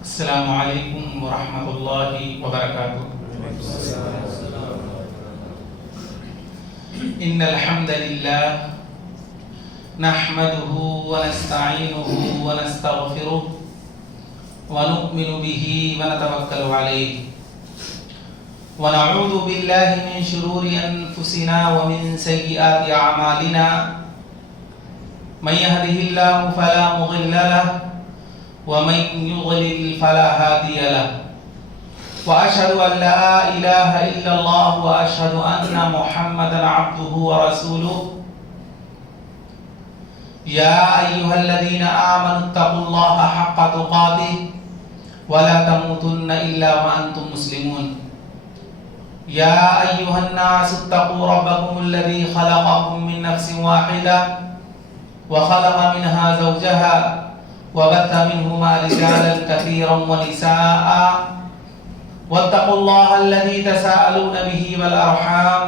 السلام علیکم ورحمۃ اللہ وبرکاتہ۔ ان الحمد للہ نحمده ونستعینه ونستغفره ونؤمن به ونتوکل علیہ ونعوذ باللہ من شرور انفسنا ومن سیئات اعمالنا من يهده الله فلا مضل له ومن يضلل فلا هادي له واشهد ان لا اله الا الله واشهد ان محمدا عبده ورسوله يا ايها الذين امنوا اتقوا الله حق تقاته ولا تموتن الا وانتم مسلمون يا ايها الناس اتقوا ربكم الذي خلقكم من نفس واحده وخلق منها زوجها وبث منهما رجالا كثيرا ونساء واتقوا الله الذي تساءلون به والأرحام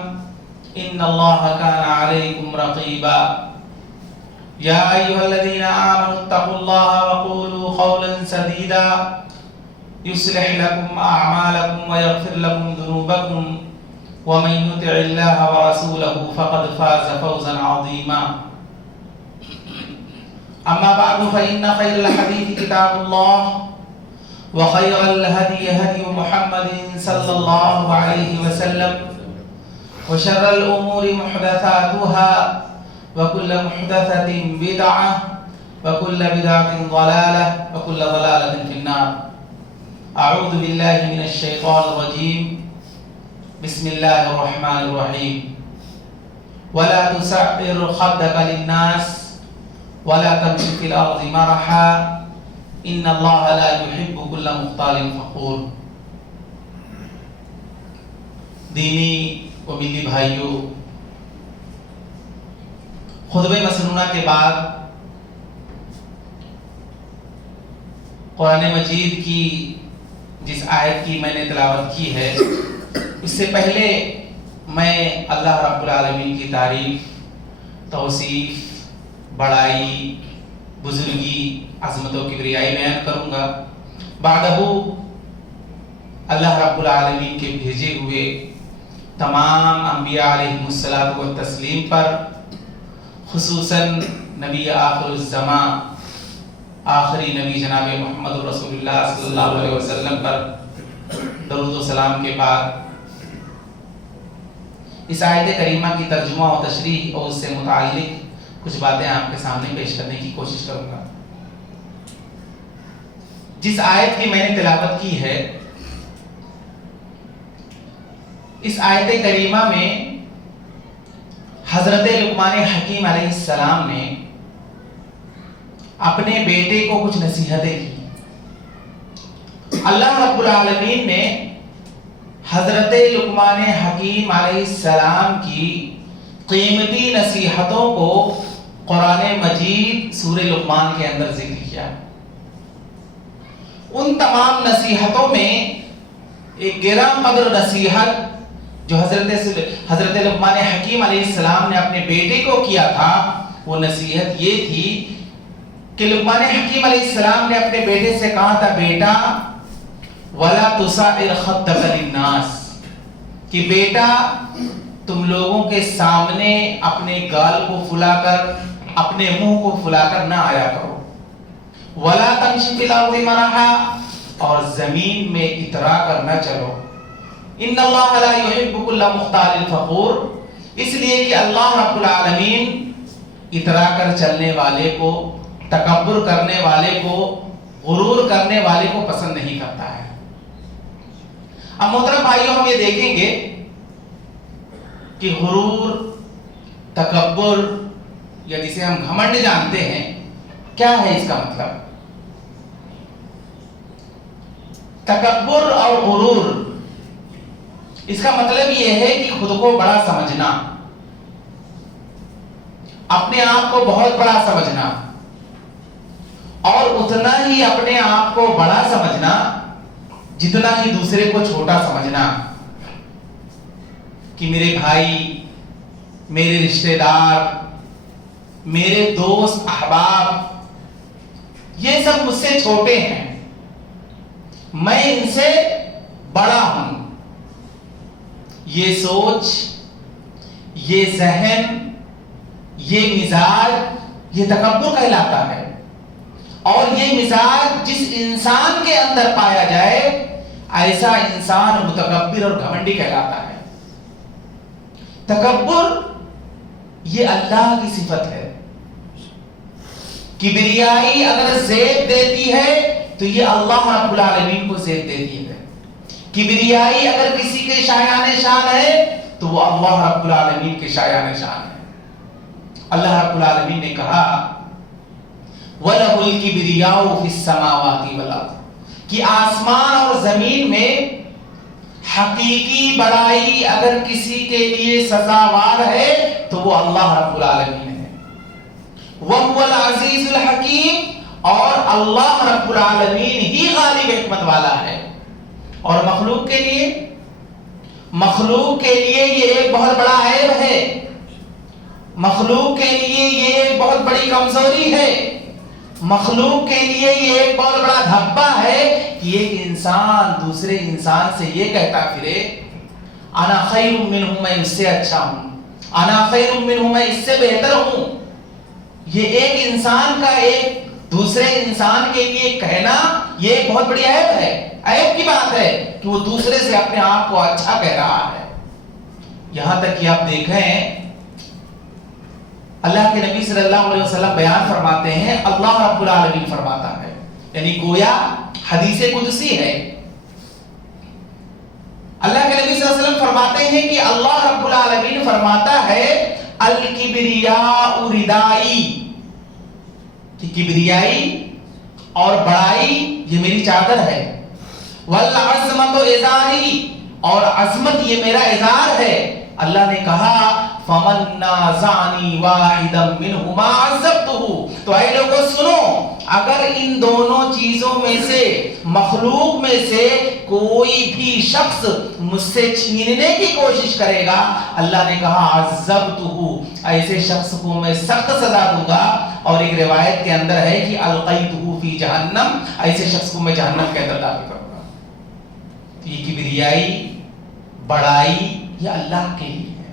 إن الله كان عليكم رقيبا يا أيها الذين آمنوا اتقوا الله وقولوا قولا سديدا يصلح لكم أعمالكم ويغفر لكم ذنوبكم ومن يطع الله ورسوله فقد فاز فوزا عظيما أما بعد فإن خير الحديث كتاب الله وخير الهدي هدي محمد صلى الله عليه وسلم وشر الأمور محدثاتها وكل محدثة بدعة وكل بدعة ضلالة وكل ضلالة في النار أعوذ بالله من الشيطان الرجيم بسم الله الرحمن الرحيم ولا تسعر خدك للناس ولا تمش في الارض مرحا ان الله لا يحب كل مختال فخور۔ دینی و ملی بھائیوں، خطبہ مسنونہ کے بعد قرآن مجید کی جس آیت کی میں نے تلاوت کی ہے، اس سے پہلے میں اللہ رب العالمین کی تعریف، توصیف، بڑائی، بزرگی، عظمتوں کی کبریائی بیان کروں گا۔ بعدہ اللہ رب العالمین کے بھیجے ہوئے تمام انبیاء علیہ الصلوۃ والتسلیم پر، خصوصاً نبی آخر الزمان، آخری نبی جناب محمد رسول اللہ صلی اللہ علیہ وسلم پر درود و سلام کے بعد اس آیت کریمہ کی ترجمہ و تشریح اور اس سے متعلق کچھ باتیں آپ کے سامنے پیش کرنے کی کوشش کروں گا۔ جس آیت کی میں نے تلاوت کی ہے، اس آیت کریمہ میں حضرت لقمان حکیم علیہ السلام نے اپنے بیٹے کو کچھ نصیحتیں کی۔ اللہ رب العالمین نے حضرت لقمان حکیم علیہ السلام کی قیمتی نصیحتوں کو قرآن مجید سورہ لقمان کے اندر ذکر کیا۔ ان تمام نصیحتوں میں ایک گراں قدر نصیحت جو حضرت لقمان حکیم علیہ السلام نے اپنے بیٹے کو کیا تھا، وہ نصیحت یہ تھی کہ لقمان حکیم علیہ السلام نے اپنے بیٹے سے کہا تھا، بیٹا وَلَا تُسَعِرْ خَدَّكَ لِلنَّاسِ، کہ بیٹا تم لوگوں کے سامنے اپنے گال کو پھلا کر، اپنے منہ کو پھلا کر نہ آیا کرو۔ وَلَا تَمْشِ فِي الْأَرْضِ مَرَحًا، اور زمین میں اترا کر نہ چلو۔ إِنَّ اللَّهَ لَا يُحِبُّ كُلَّ مُخْتَالٍ فَخُورٍ، اس لیے کہ اللہ رب العالمین اترا کر چلنے والے کو، تکبر کرنے والے کو، غرور کرنے والے کو پسند نہیں کرتا ہے۔ اب محترم بھائیوں، ہم یہ دیکھیں گے کہ غرور، تکبر، یا جسے ہم گھمنڈ جانتے ہیں، کیا ہے اس کا مطلب؟ تکبر اور غرور، اس کا مطلب یہ ہے کہ خود کو بڑا سمجھنا، اپنے آپ کو بہت بڑا سمجھنا، اور اتنا ہی اپنے آپ کو بڑا سمجھنا جتنا ہی دوسرے کو چھوٹا سمجھنا، کہ میرے بھائی، میرے رشتہ دار، میرے دوست، احباب، یہ سب مجھ سے چھوٹے ہیں، میں ان سے بڑا ہوں. یہ سوچ، یہ ذہن، یہ مزاج، یہ تکبر کہلاتا ہے. اور یہ مزاج جس انسان کے اندر پایا جائے ایسا انسان متکبر اور گھمنڈی کہلاتا ہے. تکبر یہ اللہ کی صفت ہے. کبریائی اگر زیب دیتی ہے تو یہ اللہ رب العالمین کو زیب دیتی ہے. کبریائی اگر کسی کے شایان شان ہے تو وہ اللہ رب العالمین کے شایان شان ہے. اللہ رب العالمین نے کہا وَلَهُ الْكِبْرِيَاءُ فِي السَّمَاوَاتِ وَالْأَرْضِ کہ آسمان اور زمین میں حقیقی بڑائی اگر کسی کے لیے سزاوار ہے تو وہ اللہ رب العالمین ہے. وَهُوَ الْعَزِيزُ الْحَكِيمُ اور اللہ رب العالمین ہی غالب حکمت والا ہے. اور مخلوق کے لیے یہ ایک بہت بڑا عیب ہے. مخلوق کے لیے یہ ایک بہت بڑی کمزوری ہے. مخلوق کے لیے یہ ایک بہت بڑا دھبا ہے کہ ایک انسان دوسرے انسان سے یہ کہتا پھرے انا خیر منہ، میں اس سے اچھا ہوں، انا خیر منہ، میں اس سے بہتر ہوں. یہ ایک انسان کا ایک دوسرے انسان کے لیے کہنا یہ ایک بہت بڑی عیب ہے. عیب کی بات ہے کہ وہ دوسرے سے اپنے آپ کو اچھا کہہ رہا ہے. یہاں تک کہ آپ دیکھیں اللہ کے نبی صلی اللہ علیہ وسلم بیان فرماتے ہیں، اللہ رب العالمین فرماتا ہے، یعنی گویا حدیث قدسی ہے. اللہ کے نبی صلی اللہ علیہ وسلم فرماتے ہیں کہ اللہ رب العالمین فرماتا ہے الکبریاء ردائی کہ کبریائی اور بڑائی یہ میری چادر ہے. والعظمت ازاری اور عظمت یہ میرا ازار ہے. اللہ نے کہا فمن نازعنی واحدا منہما عذبتہ. تو اے لوگوں سنو، اگر ان دونوں چیزوں میں سے مخلوق میں سے کوئی بھی شخص مجھ سے چھیننے کی کوشش کرے گا، اللہ نے کہا عذبتہ، ایسے شخص کو میں سخت سزا دوں گا. اور ایک روایت کے اندر ہے کہ القیتہ فی جہنم، ایسے شخص کو میں جہنم کے اندر داخل کروں گا. یہ کبریائی بڑائی یہ اللہ کے لیے ہے.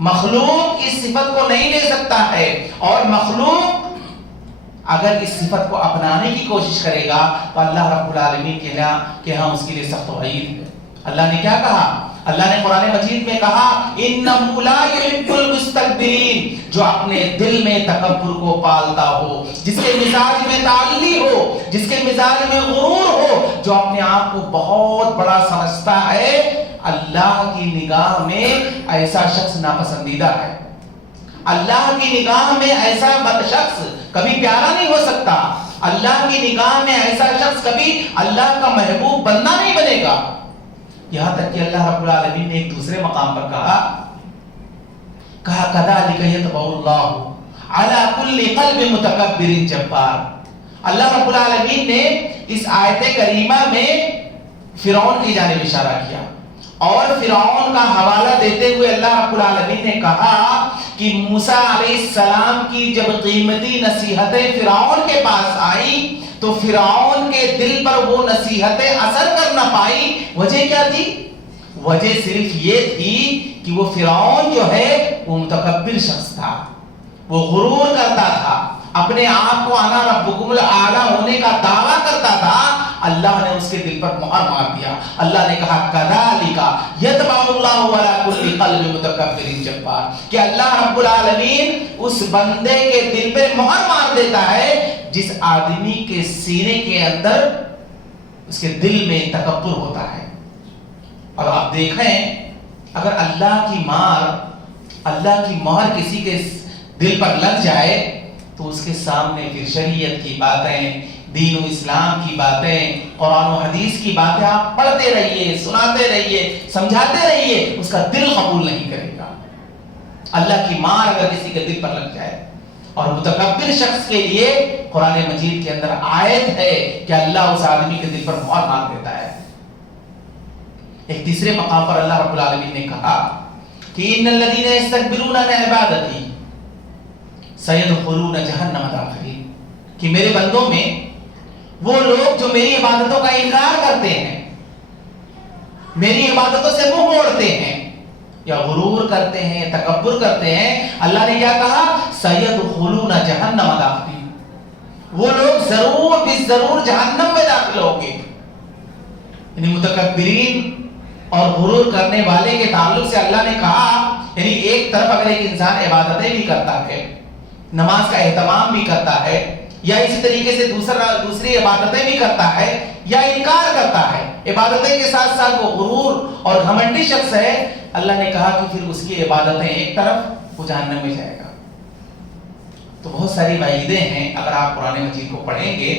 مخلوق اس صفت کو نہیں لے سکتا ہے، اور مخلوق اگر اس صفت کو اپنانے کی کوشش کرے گا تو اللہ رب العالمین کے ہاں اس کے لیے سخت وعید ہے. اللہ نے کیا کہا؟ اللہ نے قرآن مجید میں کہا انہ لا یحب المستکبرین، جو اپنے دل میں تکبر کو پالتا ہو، جس کے مزاج میں تعالی ہو، جس کے مزاج میں غرور ہو، جو اپنے آپ کو بہت بڑا سمجھتا ہے، اللہ کی نگاہ میں ایسا شخص ناپسندیدہ ہے. اللہ کی نگاہ میں ایسا شخص کبھی پیارا نہیں ہو سکتا. اللہ کی نگاہ میں ایسا شخص کبھی اللہ کا محبوب بندہ نہیں بنے گا. یہاں تک کہ اللہ رب العالمین نے ایک دوسرے مقام پر کہا کذالک یطبع اللہ علی کل قلب متکبر جبار. اللہ رب العالمین نے اس آیت کریمہ میں فرعون کی جانب اشارہ کیا، اور فرعون کا حوالہ دیتے ہوئے اللہ رب العالمین نے کہا کہ موسیٰ علیہ السلام کی جب قیمتی نصیحتیں فرعون کے پاس آئیں تو فرعون کے دل پر وہ نصیحتیں اثر کر نہ پائی. وجہ کیا تھی؟ وجہ صرف یہ تھی کہ وہ فرعون جو ہے وہ متکبر شخص تھا، وہ غرور کرتا تھا، اپنے آپ کو انا ربکم الاعلی ہونے کا دعویٰ کرتا تھا. اللہ نے اس کے دل پر مہر مار دیا. اللہ نے کہا کذالک یطبع اللہ علی کل قلب متکبر جبار، کہ اللہ رب العالمین اس بندے کے دل پہ مہر مار دیتا ہے جس آدمی کے سینے کے اندر اس کے دل میں تکبر ہوتا ہے. اور آپ دیکھیں اگر اللہ کی مہر کسی کے دل پر لگ جائے تو اس کے سامنے پھر شریعت کی باتیں، دین و اسلام کی باتیں، قرآن و حدیث کی باتیں آپ پڑھتے رہیے، سناتے رہیے، سمجھاتے رہیے، اس کا دل قبول نہیں کرے گا. اللہ کی مار اگر کسی کے دل پر لگ جائے. اور متکبر شخص کے لیے قرآن مجید کے اندر آیت ہے کہ اللہ اس آدمی کے دل پر مہر مار دیتا ہے. ایک تیسرے مقام پر اللہ رب العالمین نے کہا کہ ان الذین یستکبرون عن عبادتی سیدخلون جہنم داخلین، کہ میرے بندوں میں وہ لوگ جو میری عبادتوں کا انکار کرتے ہیں، میری عبادتوں سے منہ موڑتے ہیں یا غرور کرتے ہیں، تکبر کرتے ہیں، اللہ نے کیا کہا؟ سَيَدْخُلُونَ جَهَنَّمَ دَاخِرِينَ، وہ لوگ ضرور ضرور جہنم میں داخل ہوں گے۔ یعنی متکبرین اور غرور کرنے والے کے تعلق سے اللہ نے کہا، یعنی ایک طرف اگر ایک انسان عبادتیں بھی کرتا ہے، نماز کا اہتمام بھی کرتا ہے، یا اسی طریقے سے دوسری عبادتیں بھی کرتا ہے یا انکار کرتا ہے، عبادتیں کے ساتھ ساتھ وہ غرور اور گھمنڈی شخص ہے، اللہ نے کہا کہ پھر اس کی عبادتیں ایک طرف، وہ جہنم میں جائے گا۔ تو بہت ساری وعیدیں ہیں، اگر آپ قرآن مجید کو پڑھیں گے،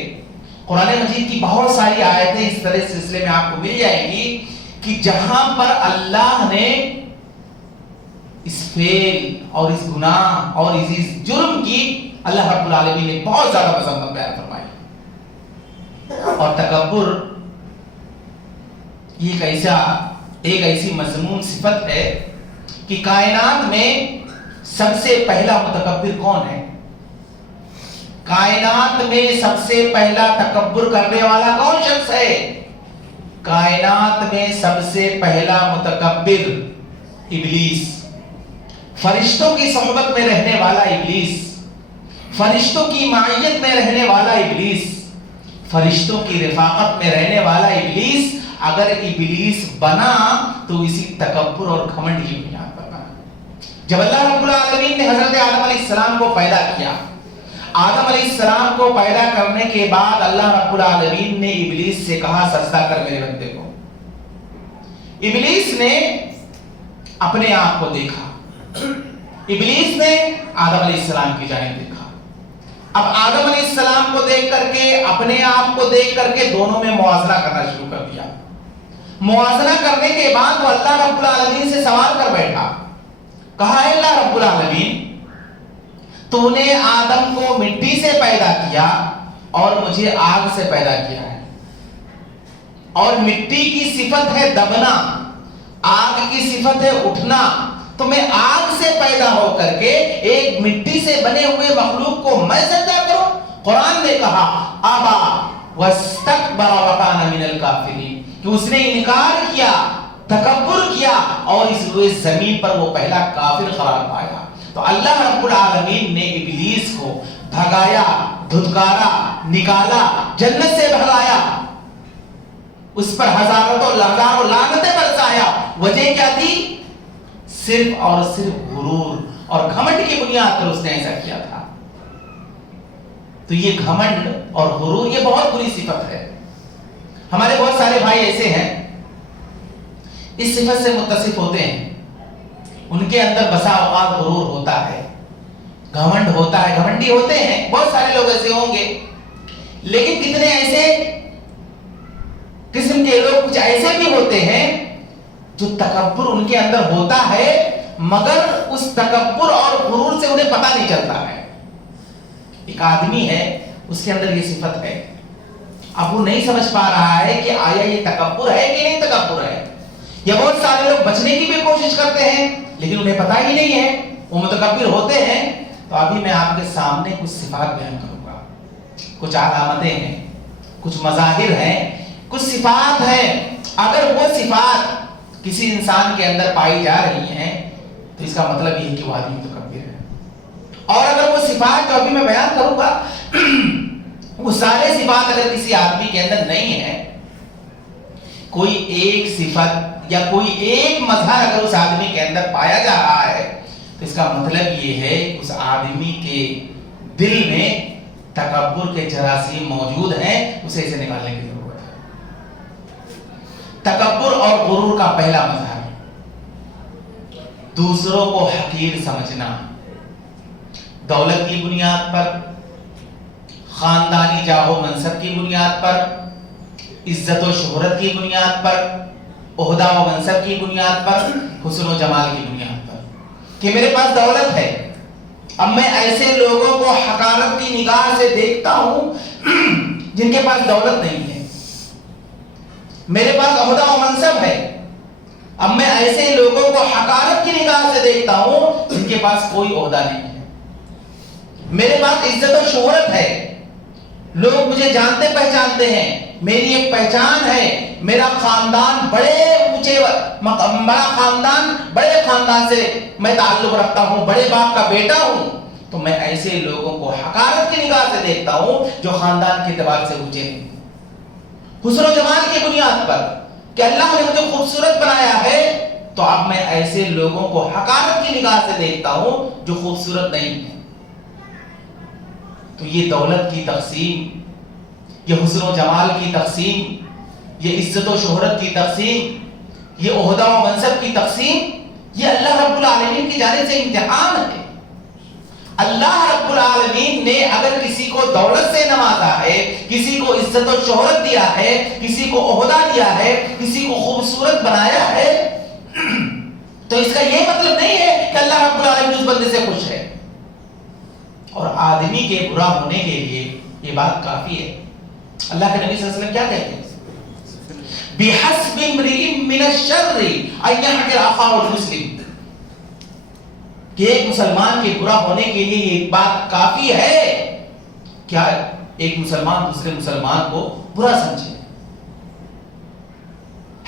قرآن مجید کی بہت ساری آیتیں اس طرح سلسلے میں آپ کو مل جائیں گی کہ جہاں پر اللہ نے اس فعل اور اس گناہ اور اس جرم کی اللہ رب العالمین نے بہت زیادہ مذمت بیان فرمائی۔ اور تکبر یہ ایک ایسی مذموم صفت ہے کہ کائنات میں سب سے پہلا متکبر کون ہے؟ کائنات میں سب سے پہلا تکبر کرنے والا کون شخص ہے؟ کائنات میں سب سے پہلا متکبر ابلیس، فرشتوں کی صحبت میں رہنے والا ابلیس، فرشتوں کی معیت میں رہنے والا ابلیس، فرشتوں کی رفاقت میں رہنے والا ابلیس، اگر ابلیس بنا تو اسی تکبر اور گھمنڈ کی بنیاد پر بنا۔ جب اللہ رب العالمین نے حضرت آدم علیہ السلام کو پیدا کیا، آدم علیہ السلام کو پیدا کرنے کے بعد اللہ رب العالمین نے ابلیس سے کہا سجدہ کر میرے بندے کو۔ ابلیس نے اپنے آپ کو دیکھا، ابلیس نے آدم علیہ السلام کی جانب دیکھا۔ اب آدم علیہ السلام کو دیکھ کر کے، اپنے آپ کو دیکھ کر کے دونوں میں موازنہ کرنا شروع کر دیا۔ موازنہ کرنے کے بعد وہ اللہ رب العالمین سے سوال کر بیٹھا، کہا اے اللہ رب العالمین، تو نے آدم کو مٹی سے پیدا کیا اور مجھے آگ سے پیدا کیا ہے، اور مٹی کی صفت ہے دبنا، آگ کی صفت ہے اٹھنا، تو میں آگ سے پیدا ہو کر کے ایک مٹی سے بنے ہوئے مخلوق کو میں سجدہ کروں؟ قرآن نے کہا ابا واستکبر وکان من الکافرین، کہ اس نے انکار کیا، تکبر کیا، اور اس روئے زمین پر وہ پہلا کافر قرار پایا۔ تو اللہ رب العالمین نے ابلیس کو بھگایا، دھتکارا، نکالا، جنت سے بھگایا، اس پر ہزاروں لعنتیں برسایا۔ وجہ کیا تھی؟ صرف اور صرف غرور اور گھمنڈ کی بنیاد پر اس نے ایسا کیا تھا۔ تو یہ گھمنڈ اور غرور یہ بہت بری صفت ہے۔ ہمارے بہت سارے بھائی ایسے ہیں اس صفت سے متصف ہوتے ہیں، ان کے اندر بسا اوقات غرور ہوتا ہے، گھمنڈ ہوتا ہے، گھمنڈی ہوتے ہیں، بہت سارے لوگ ایسے ہوں گے، لیکن کتنے ایسے قسم کے لوگ کچھ ایسے بھی ہوتے ہیں جو تکبر ان کے اندر ہوتا ہے، مگر اس تکبر اور غرور سے انہیں پتہ نہیں چلتا ہے۔ ایک آدمی ہے، اس کے اندر یہ صفت ہے، اب وہ نہیں سمجھ پا رہا ہے کہ آیا یہ تکبر ہے کہ نہیں تکبر ہے۔ یا بہت سارے لوگ بچنے کی بھی کوشش کرتے ہیں لیکن انہیں پتہ ہی نہیں ہے وہ متکبر ہوتے ہیں۔ تو ابھی میں آپ کے سامنے کچھ صفات بیان کروں گا، کچھ علامتیں ہیں، کچھ مظاہر ہیں، کچھ صفات ہیں۔ اگر وہ صفات کسی انسان کے اندر پائی جا رہی ہیں تو اس کا مطلب یہ ہے کہ وہ آدمی متکبر ہے۔ اور اگر وہ صفات جو ابھی میں بیان کروں گا وہ سارے صفات اگر کسی آدمی کے اندر نہیں ہے، کوئی ایک صفت یا کوئی ایک مظہر اگر اس آدمی کے اندر پایا جا رہا ہے تو اس کا مطلب یہ ہے کہ اس آدمی کے دل میں تکبر کے جراثیم موجود ہیں، اسے اسے نکالنے کی ضرورت ہے۔ تکبر اور غرور کا پہلا مظہر دوسروں کو حقیر سمجھنا، دولت کی بنیاد پر، خاندانی جاہ و منصب کی بنیاد پر، عزت و شہرت کی بنیاد پر، عہدہ و منصب کی بنیاد پر، حسن و جمال کی بنیاد پر، کہ میرے پاس دولت ہے، اب میں ایسے لوگوں کو حقارت کی نگاہ سے دیکھتا ہوں جن کے پاس دولت نہیں ہے۔ میرے پاس عہدہ و منصب ہے، اب میں ایسے لوگوں کو حقارت کی نگاہ سے دیکھتا ہوں جن کے پاس کوئی عہدہ نہیں ہے۔ میرے پاس عزت و شہرت ہے، لوگ مجھے جانتے پہچانتے ہیں، میری ایک پہچان ہے، میرا خاندان بڑے خاندان سے میں تعلق رکھتا ہوں، بڑے باپ کا بیٹا ہوں، تو میں ایسے لوگوں کو حقارت کی نگاہ سے دیکھتا ہوں جو خاندان کے اعتبار سے اونچے ہیں، حسن و جمال کی بنیاد پر کہ اللہ نے مجھے خوبصورت بنایا ہے، تو اب میں ایسے لوگوں کو حقارت کی نگاہ سے دیکھتا ہوں جو خوبصورت نہیں ہے۔ تو یہ دولت کی تقسیم، یہ حسن و جمال کی تقسیم، یہ عزت و شہرت کی تقسیم، یہ عہدہ و منصب کی تقسیم، یہ اللہ رب العالمین کی جانب سے امتحان ہے۔ اللہ رب العالمین نے اگر کسی کو دولت سے نوازا ہے، کسی کو عزت و شہرت دیا ہے، کسی کو عہدہ دیا ہے، کسی کو خوبصورت بنایا ہے، تو اس کا یہ مطلب نہیں ہے کہ اللہ رب العالمین اس بندے سے خوش ہے۔ اور آدمی کے برا ہونے کے لیے یہ بات کافی ہے۔ اللہ کے نبی صلی اللہ علیہ وسلم کیا کہتے ہیں؟ بِحَسْبِ امْرِئٍ مِّنَ الشَّرِّ أَن يَحْقِرَ أَخَاهُ الْمُسْلِمَ، کہ ایک مسلمان کے برا ہونے کے لیے یہ بات کافی ہے کیا ایک مسلمان دوسرے مسلمان کو برا سمجھے،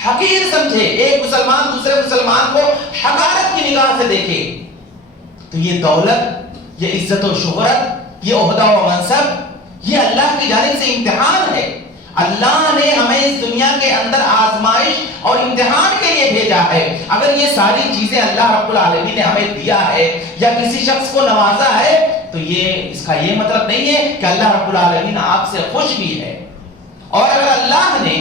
حقیر سمجھے، ایک مسلمان دوسرے مسلمان کو حقارت کی نگاہ سے دیکھے۔ تو یہ دولت، یہ عزت و شہرت، یہ عہدہ و منصب، یہ اللہ کی جانب سے امتحان ہے۔ اللہ نے ہمیں اس دنیا کے اندر آزمائش اور امتحان کے لیے بھیجا ہے۔ اگر یہ ساری چیزیں اللہ رب العالمین نے ہمیں دیا ہے یا کسی شخص کو نوازا ہے تو یہ اس کا یہ مطلب نہیں ہے کہ اللہ رب العالمین آپ سے خوش بھی ہے۔ اور اگر اللہ نے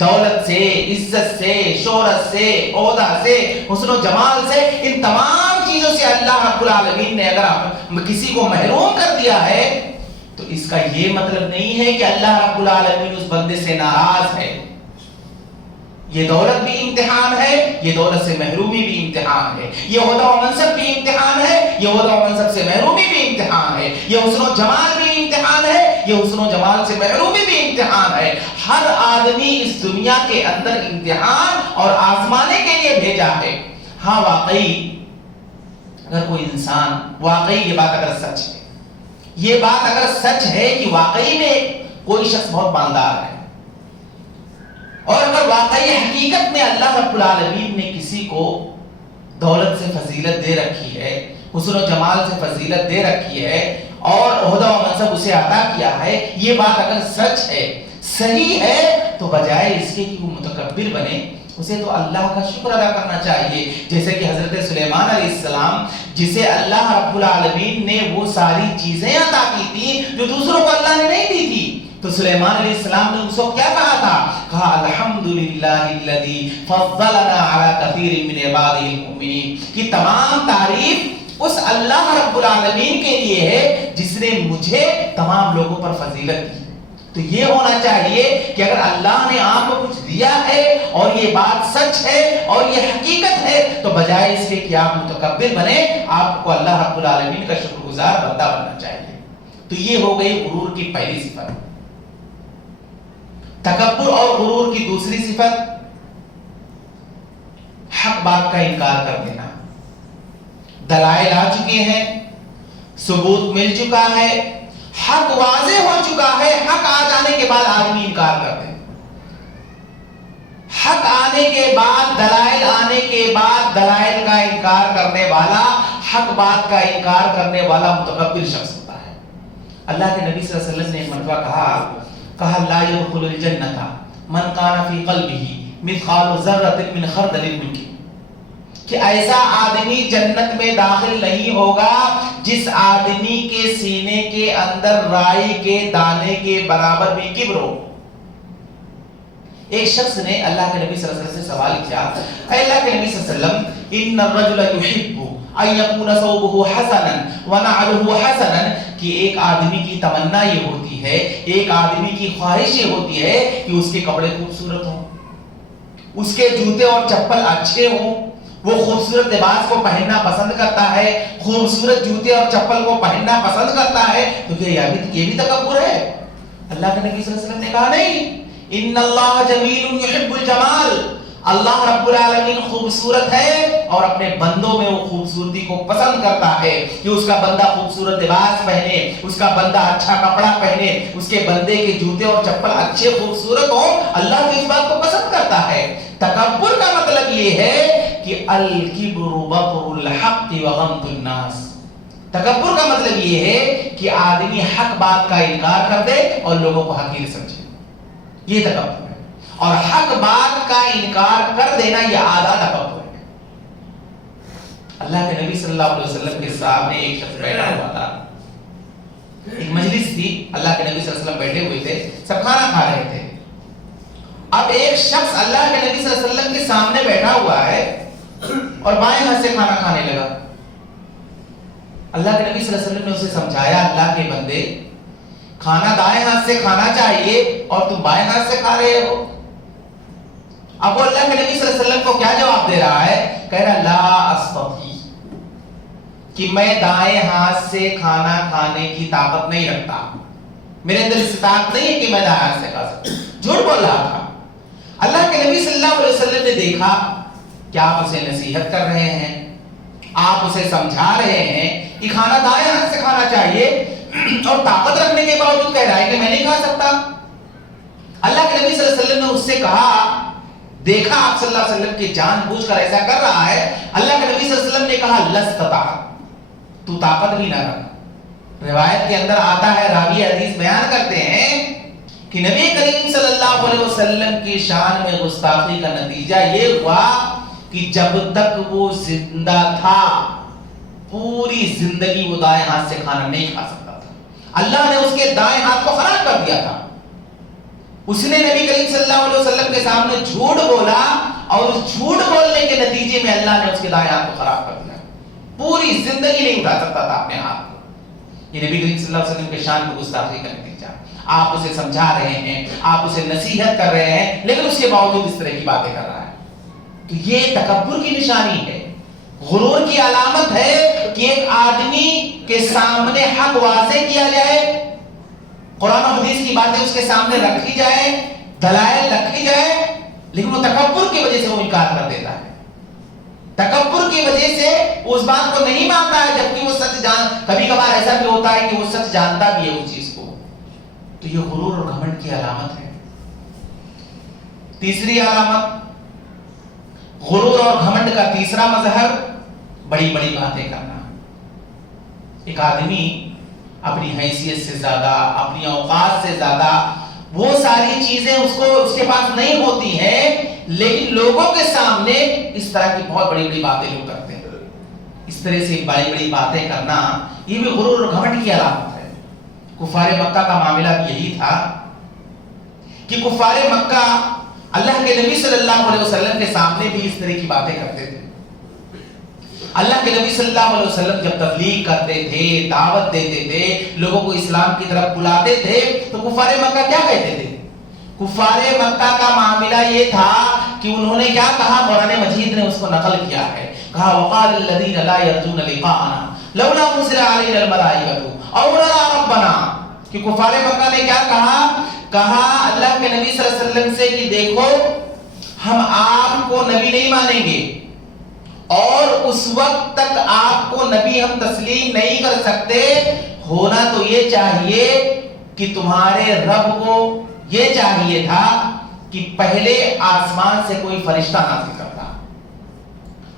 دولت سے، عزت سے، شہرت سے، عہدہ سے، حسن و جمال سے، ان تمام چیزوں سے اللہ رب العالمین نے اگر کسی کو محروم کر دیا ہے تو اس کا یہ مطلب نہیں ہے کہ اللہ رب العالمین اس بندے سے ناراض ہے۔ یہ دولت بھی امتحان ہے، یہ دولت سے محرومی بھی امتحان ہے، یہ عہدہ و منصب بھی امتحان ہے، یہ عہدہ و منصب سے محرومی بھی امتحان ہے، یہ حسن و جمال بھی امتحان ہے، یہ حسن و جمال سے محرومی بھی امتحان ہے۔ ہر آدمی اس دنیا کے اندر امتحان اور آزمانے کے لیے بھیجا ہے۔ ہاں واقعی اگر کوئی انسان، واقعی یہ بات اگر سچ ہے، یہ بات اگر سچ ہے کہ واقعی میں کوئی شخص بہت مالدار ہے، اور اگر واقعی حقیقت میں اللہ رب العالمین نے کسی کو دولت سے فضیلت دے رکھی ہے، حسن و جمال سے فضیلت دے رکھی ہے، اور عہدہ و منصب اسے عطا کیا ہے، یہ بات اگر سچ ہے، صحیح ہے، تو بجائے اس کے کہ وہ متکبر بنے، اسے تو اللہ کا شکر ادا کرنا چاہیے۔ جیسے کہ حضرت سلیمان علیہ السلام، جسے اللہ رب العالمین نے وہ ساری چیزیں عطا کی تھی جو دوسروں کو اللہ نے نہیں دی تھی، تو سلیمان علیہ السلام نے اس کو کیا کہا تھا؟ کہا الحمدللہ الذی فضلنا علی کثیر من عبادہ المؤمنین، کہ تمام تعریف اس اللہ رب العالمین کے لیے ہے جس نے مجھے تمام لوگوں پر فضیلت دی۔ تو یہ ہونا چاہیے کہ اگر اللہ نے آپ کو کچھ دیا ہے اور یہ بات سچ ہے اور یہ حقیقت ہے، تو بجائے اس کے کہ آپ متکبر بنے، آپ کو اللہ رب العالمین کا شکر گزار بندہ بننا چاہیے۔ تو یہ ہو گئی غرور کی پہلی صفت۔ تکبر اور غرور کی دوسری صفت، حق بات کا انکار کر دینا۔ دلائل آ چکے ہیں، ثبوت مل چکا ہے، حق واضح ہو چکا ہے، حق آ جانے کے بعد آدمی انکار کر دے۔ حق آنے کے بعد، دلائل آنے کے بعد دلائل کا انکار کرنے والا، حق بات کا انکار کرنے والا متکبر شخص ہوتا ہے۔ اللہ کے نبی صلی اللہ علیہ وسلم نے ایک مرتبہ کہا لا يدخل الجنة من كان في قلبه مثقال ذرة من خردل من کبر، کہ ایسا آدمی جنت میں داخل نہیں ہوگا جس آدمی کے سینے کے اندر رائی کے دانے کے برابر بھی کبر ہو۔ ایک شخص نے اللہ کے نبی صلی اللہ علیہ وسلم سے سوال کیا، اے اللہ کے نبی صلی اللہ علیہ وسلم، ان الرجل يحب ان يكون ثوبه حسنا ونعله حسنا، کہ ایک آدمی کی تمنا یہ ہوتی ہے، ایک آدمی کی خواہش یہ ہوتی ہے کہ اس کے کپڑے خوبصورت ہوں، اس کے جوتے اور چپل اچھے ہوں، وہ خوبصورت لباس کو پہننا پسند کرتا ہے، خوبصورت جوتے اور چپل کو پہننا پسند کرتا ہے، تو کیا یہ بھی تکبر ہے؟ اللہ کے نبی صلی اللہ علیہ وسلم نے کہا نہیں، ان اللہ جمیل یحب الجمال، اللہ رب العالمین خوبصورت ہے اور اپنے بندوں میں وہ خوبصورتی کو پسند کرتا ہے کہ اس کا بندہ خوبصورت لباس پہنے، اس کا بندہ اچھا کپڑا پہنے، اس کے بندے کے جوتے اور چپل اچھے خوبصورت ہوں۔ اللہ اس بات کو پسند کرتا ہے۔ تکبر کا مطلب یہ ہے کہ الکبر بطر الحق وغمط الناس۔ تکبر کا مطلب یہ ہے کہ آدمی حق بات کا انکار کر دے اور لوگوں کو حقیر سمجھے، یہ تکبر ہے۔ اور حق بات کا انکار کر دینا یہ آدھا تکبر ہے۔ اللہ کے نبی صلی اللہ علیہ وسلم کے سامنے ایک شخص بیٹھا ہوا تھا، ایک مجلس تھی، اللہ کے نبی صلی اللہ علیہ وسلم بیٹھے ہوئے تھے، سب کھانا کھا رہے تھے۔ اب ایک شخص اللہ کے نبی صلی اللہ علیہ وسلم کے سامنے بیٹھا ہوا ہے اور بائیں ہاتھ سے کھانا کھانے لگا۔ اللہ کے نبی صلی اللہ علیہ وسلم نے اسے سمجھایا، اللہ کے بندے کھانا دائیں ہاتھ سے کھانا چاہیے اور تم بائیں ہاتھ سے کھا رہے ہو۔ اب وہ اللہ کے نبی صلی اللہ علیہ وسلم کو کیا جواب دے رہا ہے؟ کہہ رہا لا استطیع، کہ میں دائیں ہاتھ سے کھانا کھانے کی طاقت نہیں رکھتا، میرے اندر استطاعت نہیں ہے کہ میں دائیں ہاتھ سے کھا سکتا۔ جھوٹ بول رہا تھا۔ اللہ کے نبی صلی اللہ علیہ وسلم نے دیکھا کہ آپ اسے نصیحت کر رہے ہیں، آپ اسے سمجھا رہے ہیں کہ کھانا دائیں ہاتھ سے کھانا چاہیے، اور طاقت رکھنے کے باوجود کہہ رہا ہے کہ میں نہیں کھا سکتا۔ اللہ کے نبی صلی اللہ علیہ وسلم نے اس سے کہا، دیکھا آپ صلی اللہ علیہ وسلم کی جان بوجھ کر ایسا کر رہا ہے، اللہ کے نبی صلی اللہ علیہ وسلم نے کہا لستطاع، تو طاقت بھی نہ رکھ۔ روایت کے اندر آتا ہے، راوی حدیث بیان کرتے ہیں کہ نبی کریم صلی اللہ علیہ وسلم کی شان میں گستاخی کا نتیجہ یہ ہوا کہ جب تک وہ زندہ تھا پوری زندگی وہ دائیں ہاتھ سے کھانا نہیں کھا سکتا تھا۔ اللہ نے اس کے دائیں ہاتھ کو خراب کر دیا تھا۔ اس نے نبی کریم صلی اللہ علیہ وسلم کے سامنے جھوٹ بولا اور اس جھوٹ بولنے کے نتیجے میں اللہ نے اس کے دائیں ہاتھ کو خراب کر دیا، پوری زندگی نہیں اٹھا سکتا تھا اپنے ہاتھ کو۔ یہ نبی کریم صلی اللہ علیہ وسلم کے شان کو گستاخی کا نتیجہ۔ آپ اسے سمجھا رہے ہیں، آپ اسے نصیحت کر رہے ہیں، لیکن اس کے باوجود اس طرح کی باتیں کر رہا ہے، تو یہ تکبر کی نشانی ہے، غرور کی علامت ہے کہ ایک آدمی کے سامنے حق واضح کیا جائے، قرآن و حدیث کی باتیں اس کے سامنے رکھی جائے، دلائل رکھی جائے، لیکن وہ تکبر کی وجہ سے وہ انکار کر دیتا ہے، تکبر کی وجہ سے اس بات کو نہیں مانتا ہے، جبکہ وہ سچ جان، کبھی کبھار ایسا بھی ہوتا ہے کہ وہ سچ جانتا بھی ہے اس چیز کو، تو یہ غرور اور گھمنڈ کی علامت ہے۔ تیسری علامت، غرور اور گھمنڈ کا تیسرا مظہر، بڑی بڑی باتیں کرنا۔ ایک آدمی اپنی حیثیت سے زیادہ، اپنی اوقات سے زیادہ، وہ ساری چیزیں اس کے پاس نہیں ہوتی ہیں، لیکن لوگوں کے سامنے اس طرح کی بہت بڑی بڑی باتیں لوگ کرتے ہیں۔ اس طرح سے بڑی بڑی باتیں کرنا یہ بھی غرور اور گھمنڈ کی علامت ہے۔ کفار مکہ کا معاملہ بھی یہی تھا کہ کفار مکہ اللہ کے نبی صلی اللہ علیہ وسلم کے سامنے بھی اس طرح کی باتیں کرتے تھے۔ اللہ کے نبی صلی اللہ علیہ وسلم جب تبلیغ کرتے تھے، دعوت دیتے تھے، لوگوں کو اسلام کی طرف بلاتے تھے، تو کفار مکہ کیا کہتے تھے؟ کفار مکہ کا معاملہ یہ تھا کہ انہوں نے کیا کہا، قرآن مجید نے اس کو نقل کیا ہے، کہا وقال الذین لا یرجون لقاءنا لولا انزل علینا الملائکۃ او نرى ربنا، کہ کفار مکہ نے کیا کہا اللہ کے نبی صلی اللہ علیہ وسلم سے کہ دیکھو ہم آپ کو نبی نہیں مانیں گے، اور اس وقت تک آپ کو نبی ہم تسلیم نہیں کر سکتے، ہونا تو یہ چاہیے کہ تمہارے رب کو یہ چاہیے تھا کہ پہلے آسمان سے کوئی فرشتہ نازل کرتا،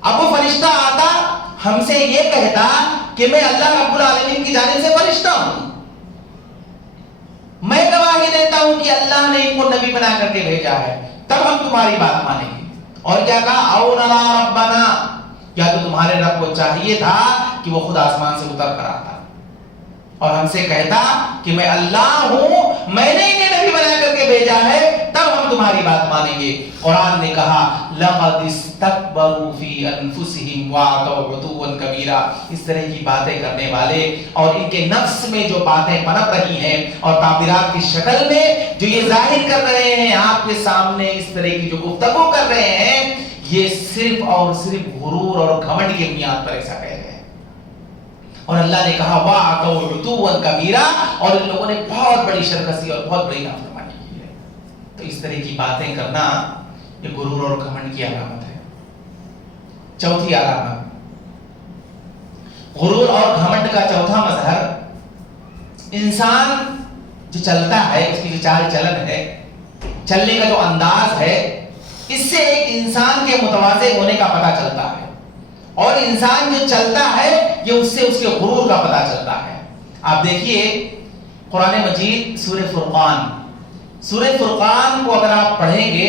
اب وہ فرشتہ آتا ہم سے یہ کہتا کہ میں اللہ رب العالمین کی جانب سے فرشتہ ہوں، میں گواہی دیتا ہوں کہ اللہ نے ان کو نبی بنا کر کے بھیجا ہے، تب ہم تمہاری بات مانیں گے۔ اور کیا کہا، او نرى ربنا، یا تو تمہارے رب کو چاہیے تھا کہ وہ خود آسمان سے اتر کر آتا اور ہم سے کہتا کہ میں اللہ ہوں، میں نے انہیں نبی بنا کر کے بھیجا ہے، تب ہم تمہاری بات مانیں گے۔ قرآن نے کہا لقد استكبروا في انفسهم وعتوا عتوا كبيرا، اس طرح کی باتیں کرنے والے اور ان کے نفس میں جو باتیں پنپ رہی ہیں اور تعبیرات کی شکل میں جو یہ ظاہر کر رہے ہیں آپ کے سامنے، اس طرح کی جو گفتگو کر رہے ہیں، یہ صرف اور صرف غرور اور گھمنڈ کی بنیاد پر ایسا کہہ رہے ہیں۔ اور اللہ نے کہا وَعَتَوْا عُتُوًّا كَبِيرًا، اور ان لوگوں نے بہت بڑی شرکسی اور بہت بڑی نافرمانی کی ہے۔ تو اس طرح کی باتیں کرنا یہ غرور اور گھمنڈ کی علامت ہے۔ چوتھی علامت، غرور اور گھمنڈ کا چوتھا مظہر، انسان جو چلتا ہے، اس کی جو چال چلن ہے، چلنے کا جو انداز ہے، اس سے ایک انسان کے متواضع ہونے کا پتہ چلتا ہے، اور انسان جو چلتا ہے یہ اس سے اس کے غرور کا پتہ چلتا ہے۔ آپ دیکھیے قرآن مجید سورہ فرقان کو اگر آپ پڑھیں گے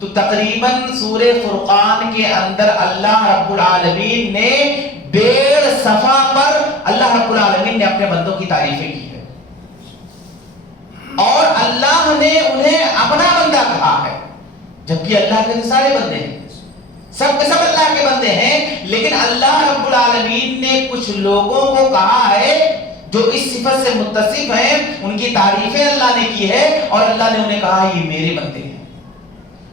تو تقریباً سورہ فرقان کے اندر اللہ رب العالمین نے 1.5 صفحہ پر اللہ رب العالمین نے اپنے بندوں کی تعریفیں کی ہے، اور اللہ نے انہیں اپنا بندہ کہا ہے، جبکہ اللہ کے سارے بندے ہیں، سب کے سب اللہ کے بندے ہیں، لیکن اللہ رب العالمین نے کچھ لوگوں کو کہا ہے جو اس صفت سے متصف ہیں، ان کی تعریفیں اللہ نے کی ہے، اور اللہ نے انہیں کہا یہ میرے بندے ہیں،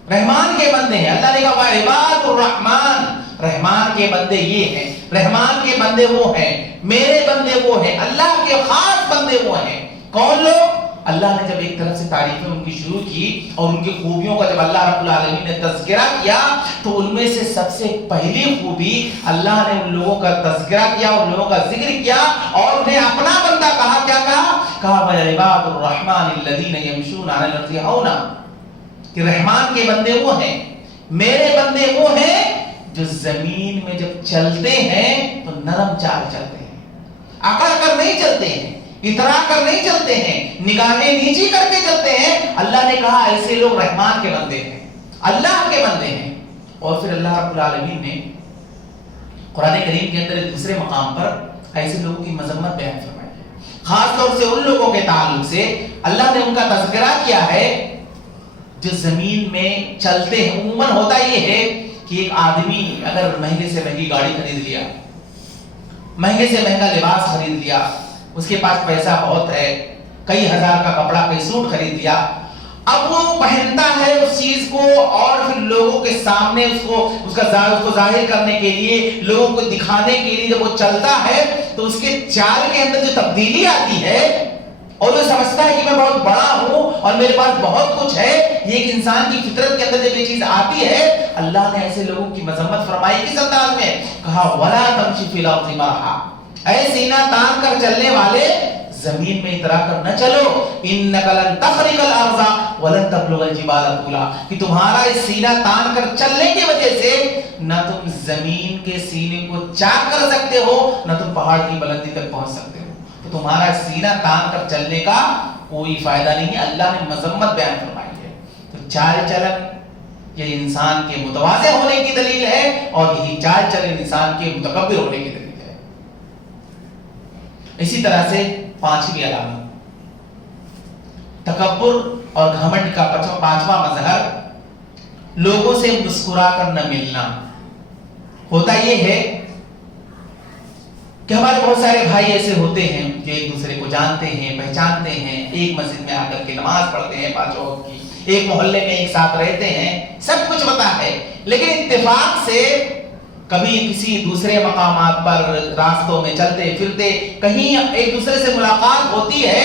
رحمان کے بندے ہیں۔ اللہ نے کہا عباد الرحمن، رحمان کے بندے یہ ہیں، رحمان کے بندے وہ ہیں، میرے بندے وہ ہیں، اللہ کے خاص بندے وہ ہیں۔ کون لوگ؟ اللہ نے جب ایک طرف سے تعریفیں ان کی شروع کی اور ان کی خوبیوں کا جب اللہ رب العالمین نے تذکرہ کیا تو ان میں سے سب سے پہلی خوبی اللہ نے ان لوگوں کا تذکرہ کیا، ان لوگوں کا ذکر کیا اور انہیں اپنا بندہ کہا۔ کیا کہا؟ عباد الرحمن الذین یمشون علی الارض ہونا، کہ رحمان کے بندے وہ ہیں، میرے بندے وہ ہیں جو زمین میں جب چلتے ہیں تو نرم چال چلتے ہیں، اکڑ کر نہیں چلتے ہیں، اترا کر نہیں چلتے ہیں، نگاہیں نیچی کر کے چلتے ہیں۔ اللہ نے کہا ایسے لوگ رحمان کے بندے ہیں، اللہ کے بندے ہیں۔ اور پھر اللہ رب العالمین نے قرآن کریم کے اندر دوسرے مقام پر ایسے لوگوں کی مذمت بیان فرمائی ہے، خاص طور سے ان لوگوں کے تعلق سے اللہ نے ان کا تذکرہ کیا ہے جو زمین میں چلتے ہیں۔ عموماً ہوتا یہ ہے کہ ایک آدمی اگر مہنگے سے مہنگی گاڑی خرید لیا، مہنگے سے مہنگا لباس خرید لیا، اس کے پاس پیسہ بہت ہے، کئی ہزار کا کپڑا، کئی سوٹ خرید لیا، اب وہ پہنتا ہے اس چیز کو اور پھر لوگوں کے سامنے اس کو ظاہر کرنے کے لیے، لوگوں کو دکھانے کے لیے جب وہ چلتا ہے تو اس کے چال کے اندر جو تبدیلی آتی ہے اور وہ سمجھتا ہے کہ میں بہت بڑا ہوں اور میرے پاس بہت کچھ ہے، یہ ایک انسان کی فطرت کے اندر جب یہ چیز آتی ہے، اللہ نے ایسے لوگوں کی مذمت فرمائی کس انداز میں؟ کہا وَلَا تَمْشِ فِي الْأَرْضِ مَرَحًا، اے سینہ تان کر چلنے والے زمین میں اترا کر نہ چلو، اِنَّكَ لَن تَخْرِقَ الْأَرْضَ وَلَن تَبْلُغَ الْجِبَالَ طُولًا، کہ تمہارا اس سینہ تان کر چلنے کی وجہ سے نہ تم زمین کے سینے کو چاک کر سکتے ہو، نہ تم پہاڑ کی بلندی تک پہنچ سکتے ہو، تو تمہارا سینہ تان کر چلنے کا کوئی فائدہ نہیں ہے۔ اللہ نے مذمت بیان فرمائی ہے۔ تو چال چلن یہ انسان کے متواضع ہونے کی دلیل ہے، اور یہی چال چلن انسان کے متکبر ہونے کی دلیل ہے۔ اسی طرح سے پانچویں علامت، تکبر اور گھمنڈ کا پانچواں مظہر، لوگوں سے مسکرا کر نہ ملنا۔ ہوتا یہ ہے کہ ہمارے بہت سارے بھائی ایسے ہوتے ہیں جو ایک دوسرے کو جانتے ہیں، پہچانتے ہیں، ایک مسجد میں آ کر کے نماز پڑھتے ہیں 5 وقت کی، ایک محلے میں ایک ساتھ رہتے ہیں، سب کچھ پتا ہے، لیکن اتفاق سے کبھی کسی دوسرے مقامات پر راستوں میں چلتے پھرتے کہیں ایک دوسرے سے ملاقات ہوتی ہے،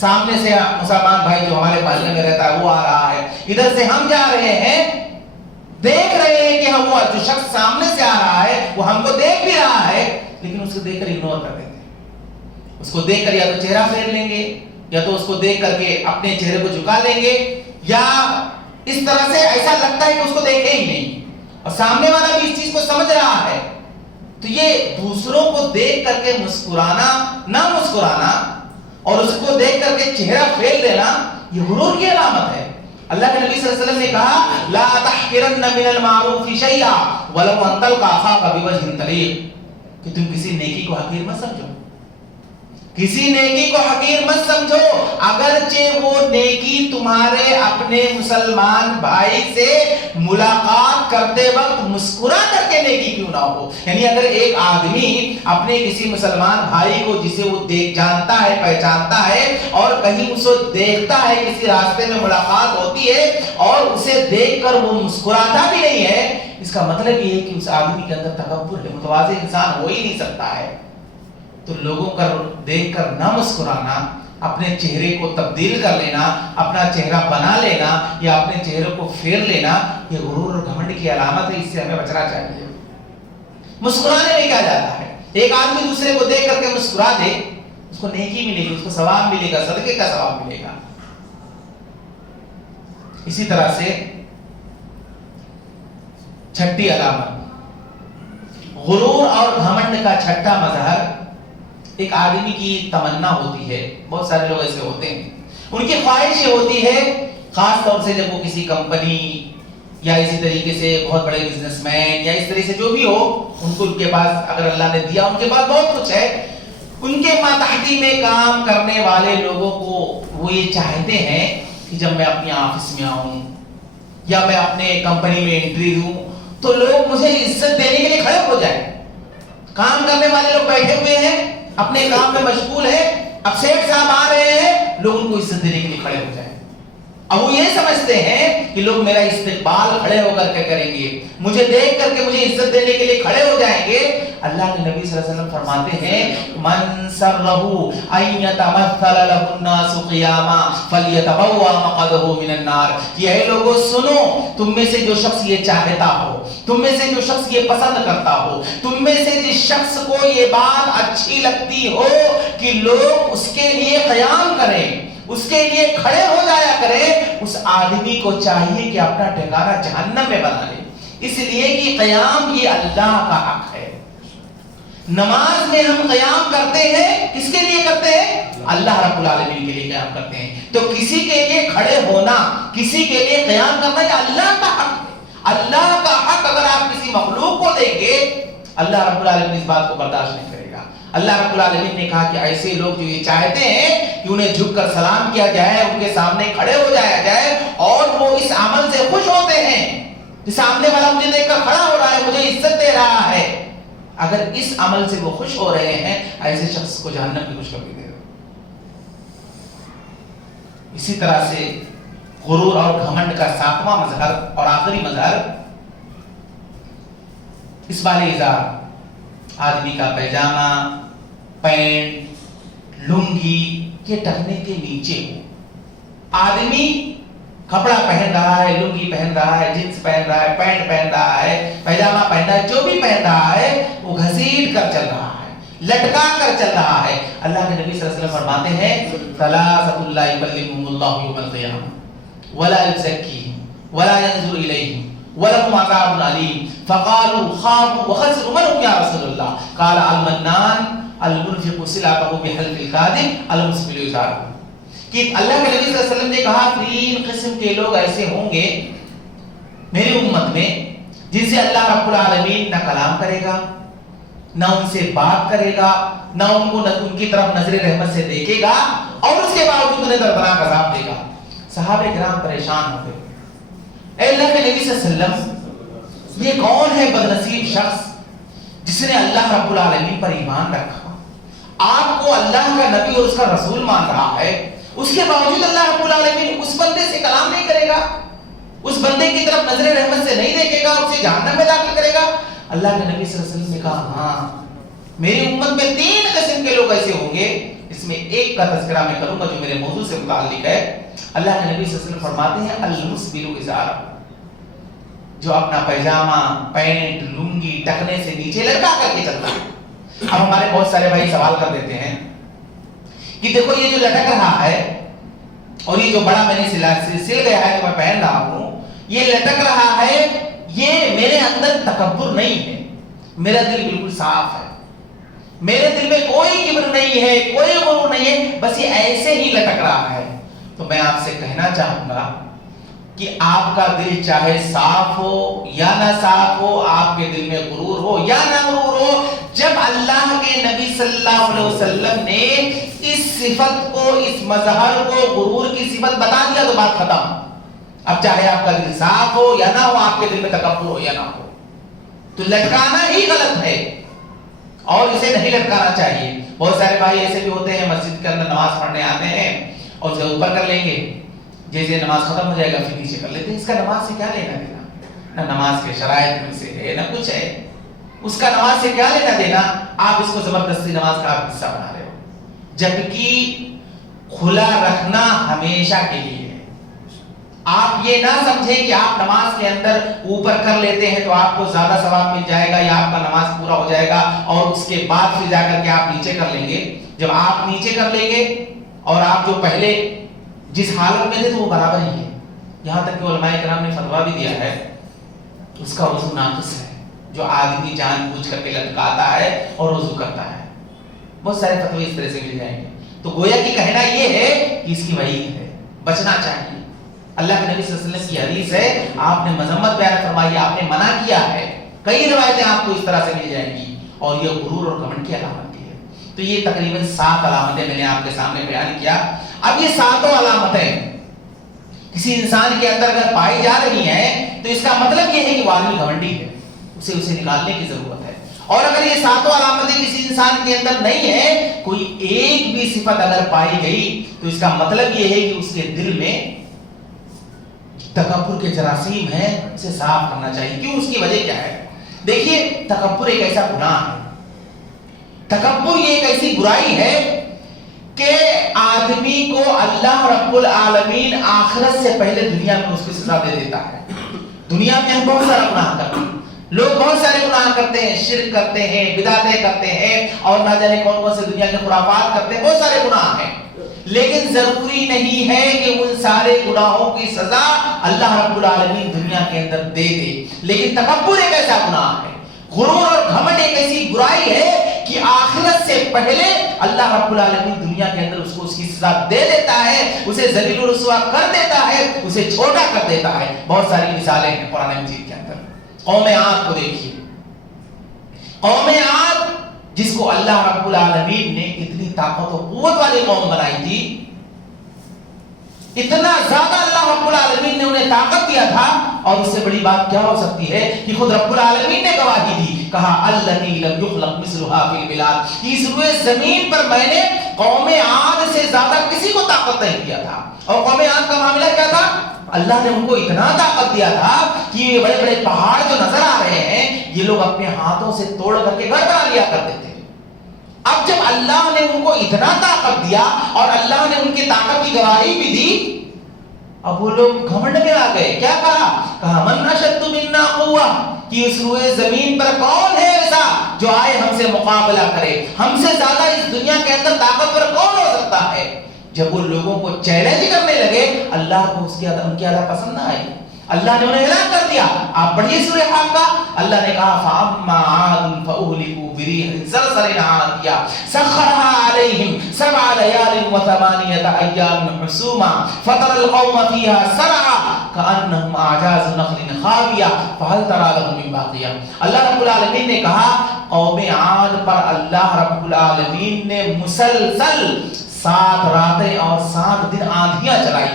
سامنے سے مسلمان بھائی جو ہمارے محلے میں رہتا ہے وہ آ رہا ہے، ادھر سے ہم جا رہے ہیں، دیکھ رہے ہیں کہ ہم وہ جو شخص سامنے سے آ رہا ہے وہ ہم کو دیکھ بھی رہا ہے، لیکن اس کو دیکھ کر اگنور کر دیتے ہیں، اس کو دیکھ کر یا تو چہرہ پھیر لیں گے، یا تو اس کو دیکھ کر کے اپنے چہرے کو جھکا لیں گے، یا اس طرح سے ایسا لگتا ہے کہ اس کو دیکھے ہی نہیں، اور سامنے والا بھی اس چیز کو سمجھ رہا ہے۔ تو یہ دوسروں کو دیکھ کر کے مسکرانا، نہ مسکرانا، اور اس کو دیکھ کر کے چہرہ پھیر لینا، یہ غرور کی علامت ہے۔ اللہ کے نبی صلی اللہ علیہ وسلم نے کہا لا تحقرن من المعروف شیئا ولو ان تلقى اخاك بوجه طليق، کہ تم کسی نیکی کو حقیر مت سمجھو، کسی نیکی کو حقیر مت سمجھو، اگرچہ وہ نیکی تمہارے اپنے مسلمان بھائی سے ملاقات کرتے وقت مسکرا کر کے نیکی کیوں نہ ہو۔ یعنی اگر ایک آدمی اپنے کسی مسلمان بھائی کو جسے وہ جانتا ہے، پہچانتا ہے، اور کہیں اسے دیکھتا ہے، کسی راستے میں ملاقات ہوتی ہے اور اسے دیکھ کر وہ مسکراتا بھی نہیں ہے، اس کا مطلب یہ ہے کہ اس آدمی کے اندر تکبر ہے، متواضع انسان ہو ہی نہیں سکتا ہے۔ تو لوگوں کو دیکھ کر نہ مسکرانا اپنے چہرے کو تبدیل کر لینا، اپنا چہرہ بنا لینا یا اپنے چہرے کو پھیر لینا، یہ غرور اور گھمنڈ کی علامت ہے، اس سے ہمیں بچنا چاہیے۔ مسکرانے میں کیا جاتا ہے؟ ایک آدمی دوسرے کو دیکھ کر کے مسکرا دے، اس کو نیکی ملے گی، اس کو ثواب ملے گا، صدقے کا ثواب ملے گا۔ اسی طرح سے چھٹی علامت، غرور اور گھمنڈ کا چھٹا مظہر ایک آدمی کی تمنا ہوتی ہے۔ بہت سارے لوگ ایسے ہوتے ہیں، ان کی خواہش یہ ہوتی ہے، خاص طور سے جب وہ کسی کمپنی یا اسی طریقے سے بہت بڑے بزنس مین یا اس طرح سے جو بھی ہو، ان کو ان کے پاس اگر اللہ نے دیا، ان کے پاس بہت کچھ ہے، ان کے ماتحتی میں کام کرنے والے لوگوں کو وہ یہ چاہتے ہیں کہ جب میں اپنی آفس میں آؤں یا میں اپنے کمپنی میں انٹری دوں تو لوگ مجھے عزت دینے کے لیے کھڑے ہو جائیں۔ کام کرنے والے لوگ بیٹھے ہوئے ہیں، اپنے کام میں مشغول ہیں، اب سیٹ صاحب آ رہے ہیں، لوگ ان کو عزت دینے کے لیے کھڑے ہو جائیں۔ اب وہ یہ سمجھتے ہیں کہ لوگ میرا استقبال کھڑے ہو کر کے کریں گے، مجھے دیکھ کر کے مجھے عزت دینے کے لیے کھڑے ہو جائیں گے۔ اللہ کے نبی صلی اللہ علیہ وسلم فرماتے ہیں، من سرہ ان یتمثل له الناس قیاما فلیتبوأ مقعدہ من النار، کہ اے لوگوں سنو، تم میں سے جو شخص یہ چاہتا ہو، تم میں سے جو شخص یہ پسند کرتا ہو، تم میں سے جس شخص کو یہ بات اچھی لگتی ہو کہ لوگ اس کے لیے قیام کریں، اس کے لیے کھڑے ہو جایا کرے، اس آدمی کو چاہیے کہ اپنا ٹھکانہ جہنم میں بنا لے، اس لیے کہ قیام یہ اللہ کا حق ہے۔ نماز میں ہم قیام کرتے ہیں، کس کے لیے کرتے ہیں؟ اللہ رب العالمین کے لیے قیام کرتے ہیں۔ تو کسی کے لیے کھڑے ہونا، کسی کے لیے قیام کرنا یہ اللہ کا حق ہے۔ اللہ کا حق اگر آپ کسی مخلوق کو دیں گے، اللہ رب العالمین اس بات کو برداشت نہیں کرے گا۔ اللہ رب العالمین نے کہا کہ ایسے لوگ جو یہ چاہتے ہیں کہ انہیں جھک کر سلام کیا جائے، ان کے سامنے کھڑے ہو جایا جائے اور وہ اس عمل سے خوش ہوتے ہیں کہ سامنے والا مجھے دیکھ کر کھڑا ہو رہا ہے، مجھے عزت دے رہا ہے، اگر اس عمل سے وہ خوش ہو رہے ہیں، ایسے شخص کو جہنم کی خوشخبری دے دو۔ اسی طرح سے غرور اور گھمنڈ کا ساتواں مظہر اور آخری مظہر اسبال ازار، آدمی کا پیجامہ، پینٹ، لنگی یہ ٹخنے کے نیچے ہو۔ آدمی کپڑا پہن رہا ہے، لنگی پہن رہا ہے، جینس پہن رہا ہے، پینٹ پہن رہا ہے، پیجامہ پہن رہا ہے، جو بھی پہن رہا ہے وہ گھسیٹ کر چل رہا ہے، لٹکا کر چل رہا ہے۔ اللہ کے نبی صلی اللہ علیہ وسلم فرماتے ہیں، ثلاثۃ لا یکلمہم اللہ یوم القیامہ ولا یزکیہم ولا ینظر الیہم ولہم عذاب علیم فقالوا خابوا وخسروا من هم یا رسول اللہ قال المنان المنفق سلعته بحلف الكاذب المسبل ازارہ، کہ اللہ کے نبی صلی اللہ علیہ وسلم نے کہا تین قسم کے لوگ ایسے ہوں گے میری امت میں جن سے اللہ رب العالمین نہ کلام کرے گا، نہ ان سے بات کرے گا، نہ ان کو ان کی طرف نظر رحمت سے دیکھے گا، اور اس کے باوجود انہیں دردناک عذاب دے گا۔ صحابہ کرام پریشان ہو گئے، اے اللہ کے نبی صلی اللہ علیہ وسلم، یہ کون ہے بدنصیب شخص جس نے اللہ رب العالمین پر ایمان رکھا، آپ کو اللہ کا نبی اور اس کا رسول مان رہا ہے، اس کے باوجود اللہ رب العالمین اس بندے سے کلام نہیں کرے گا، اس بندے کی طرف نظر رحمت سے نہیں دیکھے گا، اسے جہنم میں داخل کرے گا۔ اللہ کے نبی صلی اللہ علیہ وسلم نے کہا ہاں میری امت میں تین قسم کے لوگ ایسے ہوں گے، اس میں ایک کا تذکرہ میں کروں گا جو میرے موضوع سے متعلق ہے۔ اللہ کے نبی صلی اللہ علیہ وسلم فرماتے ہیں المسبل ازارہ، جو اپنا پیجامہ، پینٹ، لنگی ٹکنے سے نیچے لٹکا کر کے چلتا ہے۔ اب ہمارے بہت سارے بھائی سوال کر دیتے ہیں کہ دیکھو یہ جو لٹک رہا ہے اور یہ جو بڑا میں نے سل گیا ہے جو میں پہن رہا ہوں، یہ لٹک رہا ہے، یہ میرے اندر تکبر نہیں ہے، میرا دل بالکل صاف ہے، میرے دل میں کوئی کبر نہیں ہے، کوئی غرور نہیں ہے، بس یہ ایسے ہی لٹک رہا ہے۔ تو میں آپ سے کہنا چاہوں گا کہ آپ کا دل چاہے صاف ہو یا نہ صاف ہو، آپ کے دل میں غرور ہو یا نہ غرور ہو، جب اللہ کے نبی صلی اللہ علیہ وسلم نے اس صفت کو، اس مظہر کو، غرور کی صفت بتا دیا تو بات ختم۔ اب چاہے آپ کا دل صاف ہو یا نہ ہو، آپ کے دل میں تکبر ہو یا نہ ہو، تو لٹکانا ہی غلط ہے اور اسے نہیں لٹکانا چاہیے۔ بہت سارے بھائی ایسے بھی ہوتے ہیں مسجد کے اندر نماز پڑھنے آتے ہیں اور اسے اوپر کر لیں گے، جیسے نماز ختم ہو جائے گا پھر نیچے کر لیتے ہیں۔ اس کا نماز سے کیا لینا دینا؟ نہ نماز کے شرائط میں سے ہے نہ کچھ ہے، اس کا نماز سے کیا لینا دینا؟ آپ اس کو زبردستی نماز کا حصہ بنا رہے ہو، جبکہ کھلا رکھنا ہمیشہ کے لیے ہے۔ آپ یہ نہ سمجھیں کہ آپ نماز کے اندر اوپر کر لیتے ہیں تو آپ کو زیادہ ثواب مل جائے گا یا آپ کا نماز پورا ہو جائے گا اور اس کے بعد پھر جا کر کے آپ نیچے کر لیں گے۔ جب آپ نیچے کر لیں گے اور آپ جو پہلے جس حالت میں تھے تو وہ برابر ہی ہے۔ یہاں تک کہ علماء کرام نے فتویٰ بھی دیا ہے اس کا وضو ناقص ہے جو آدمی جان بوجھ کر کے لٹکاتا ہے اور وضو کرتا ہے۔ بہت سارے فتوے اس طرح سے مل جائیں گے۔ تو گویا کہ کہنا یہ ہے کہ اس کی وعید ہے، بچنا چاہیے۔ اللہ کے نبی صلی اللہ علیہ وسلم کی حدیث ہے، آپ نے مذمت بیان فرمائی، آپ نے منع کیا ہے۔ کئی روایتیں آپ کو اس طرح سے مل جائیں گی اور یہ غرور اور گھمنڈ کی علامت ہے۔ تو یہ تقریباً 7 علامتیں میں نے آپ کے سامنے بیان کیا۔ اب یہ 7 علامتیں کسی انسان کے اندر اگر پائی جا رہی ہیں تو اس کا مطلب یہ ہے کہ وہ آدمی گھمنڈی ہے، اسے نکالنے کی ضرورت ہے۔ اور اگر یہ 7 علامتیں کسی انسان کے اندر نہیں ہے، کوئی ایک بھی صفت اگر پائی گئی تو اس کا مطلب یہ ہے کہ اس کے دل میں تکبر کے جراثیم ہیں، اسے صاف کرنا چاہیے۔ کیوں؟ اس کی وجہ کیا ہے؟ دیکھیے، تکبر ایک ایسا گناہ ہے، تکبر یہ ایک ایسی برائی ہے کہ آدمی کو اللہ رب العالمین آخرت سے پہلے دنیا میں اس کی سزا دے دیتا ہے۔ دنیا میں ہم بہت سارا گناہ کرتے ہیں، لوگ بہت سارے گناہ کرتے ہیں، شرک کرتے ہیں، بدعتیں کرتے ہیں اور نہ جانے کون کون سے دنیا کے خرافات کرتے ہیں، بہت سارے گناہ ہیں، لیکن ضروری نہیں ہے کہ ان سارے گناہوں کی سزا اللہ رب العالمین دنیا کے اندر دے دے۔ لیکن تکبر ایک ایسا گناہ ہے، غرور اور گھمنڈ ایک ایسی برائی ہے کہ آخرت سے پہلے اللہ رب العالمین دنیا کے اندر اس کو اس کی سزا دے دیتا ہے، اسے ذلیل و رسوا کر دیتا ہے، اسے چھوٹا کر دیتا ہے۔ بہت ساری مثالیں ہیں قرآن مجید کے اندر۔ قوم عاد کو دیکھیے، قوم عاد جس کو اللہ رب العالمین نے اتنی طاقت و قوت والی قوم بنائی تھی، اتنا زیادہ اللہ رب العالمین نے انہیں طاقت دیا تھا، اور اس سے بڑی بات کیا ہو سکتی ہے کہ خود رب العالمین نے گواہی دی، کہا الذی لم یخلق مثلها فی البلاد، اس روئے زمین پر میں نے قوم عاد سے زیادہ کسی کو طاقت نہیں دیا تھا۔ اور قوم عاد کا معاملہ کیا تھا؟ اللہ نے ان کو اتنا طاقت دیا تھا کہ یہ بڑے بڑے پہاڑ جو نظر آ رہے ہیں یہ لوگ اپنے ہاتھوں سے توڑ کر کے گھر بنا لیا کرتے تھے۔ اب جب اللہ نے ان کو اتنا طاقت دیا اور اللہ نے ان کی طاقت کی گواہی بھی دی، اب وہ لوگ گھمنڈ میں آ گئے۔ کیا کہا من اشد منا قوہ، کہ اس روئے زمین پر کون ہے ایسا جو آئے ہم سے مقابلہ کرے، ہم سے زیادہ اس دنیا کے اندر طاقتور کون ہو سکتا ہے۔ جب وہ لوگوں کو چیلنج کرنے لگے، اللہ کو ان کی ادا پسند نہ آئی، اللہ نے انہیں اعلان کر دیا۔ آپ پڑھیے سورہ حق کا، اللہ نے کہا فَأَمَّا عَادٌ فَأُهْلِكُوا بِرِيحٍ صَرْصَرٍ عَاتِيَةٍ سَخَّرَهَا عَلَيْهِمْ 7 لَيَالٍ و8 أَيَّامٍ حُسُومًا فَتَرَى الْقَوْمَ فِيهَا سَرْعًا كَأَنَّهُمْ أَعْجَازُ نَخْلٍ خَاوِيَةٍ فَهَلْ تَرَى لَهُم مِّن بَاقِيَةٍ۔ اللہ رب العالمین نے کہا قوم عاد پر اللہ رب العالمین نے مسلسل 7 راتیں اور 7 دن آندھیاں چلائی،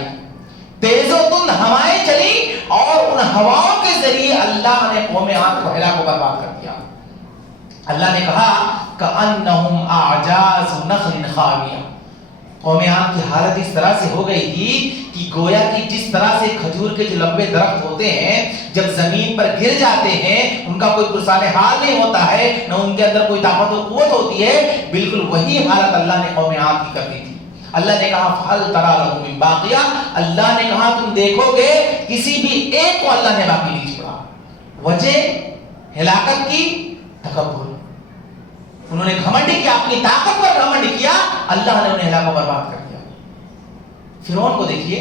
تیز و تند ہوائیں چلی، اور ان ہواؤں کے ذریعے اللہ نے قوم عاد کو ہلاک و برباد کر دیا۔ اللہ نے کہا کأنہم اعجاز نخل خاویہ، قوم عاد کی حالت اس طرح سے ہو گئی تھی کہ گویا کہ جس طرح سے کھجور کے جو لمبے درخت ہوتے ہیں جب زمین پر گر جاتے ہیں ان کا کوئی پرسان حال نہیں ہوتا ہے، نہ ان کے اندر کوئی طاقت و قوت ہوتی ہے، بالکل وہی حالت اللہ نے قوم عاد کی کر دی تھی۔ اللہ نے کہا فَهَلْ تَرَى لَهُم مِّن بَاقِيَةٍ، اللہ نے کہا تم دیکھو گے کسی بھی ایک کو اللہ نے باقی نہیں چھوڑا۔ وجہ ہلاکت کی تکبر، انہوں نے گھمنڈ کیا، اپنی طاقت پر گھمنڈ کیا، اللہ نے انہیں ہلاک و برباد کر دیا۔ فرعون کو دیکھیے،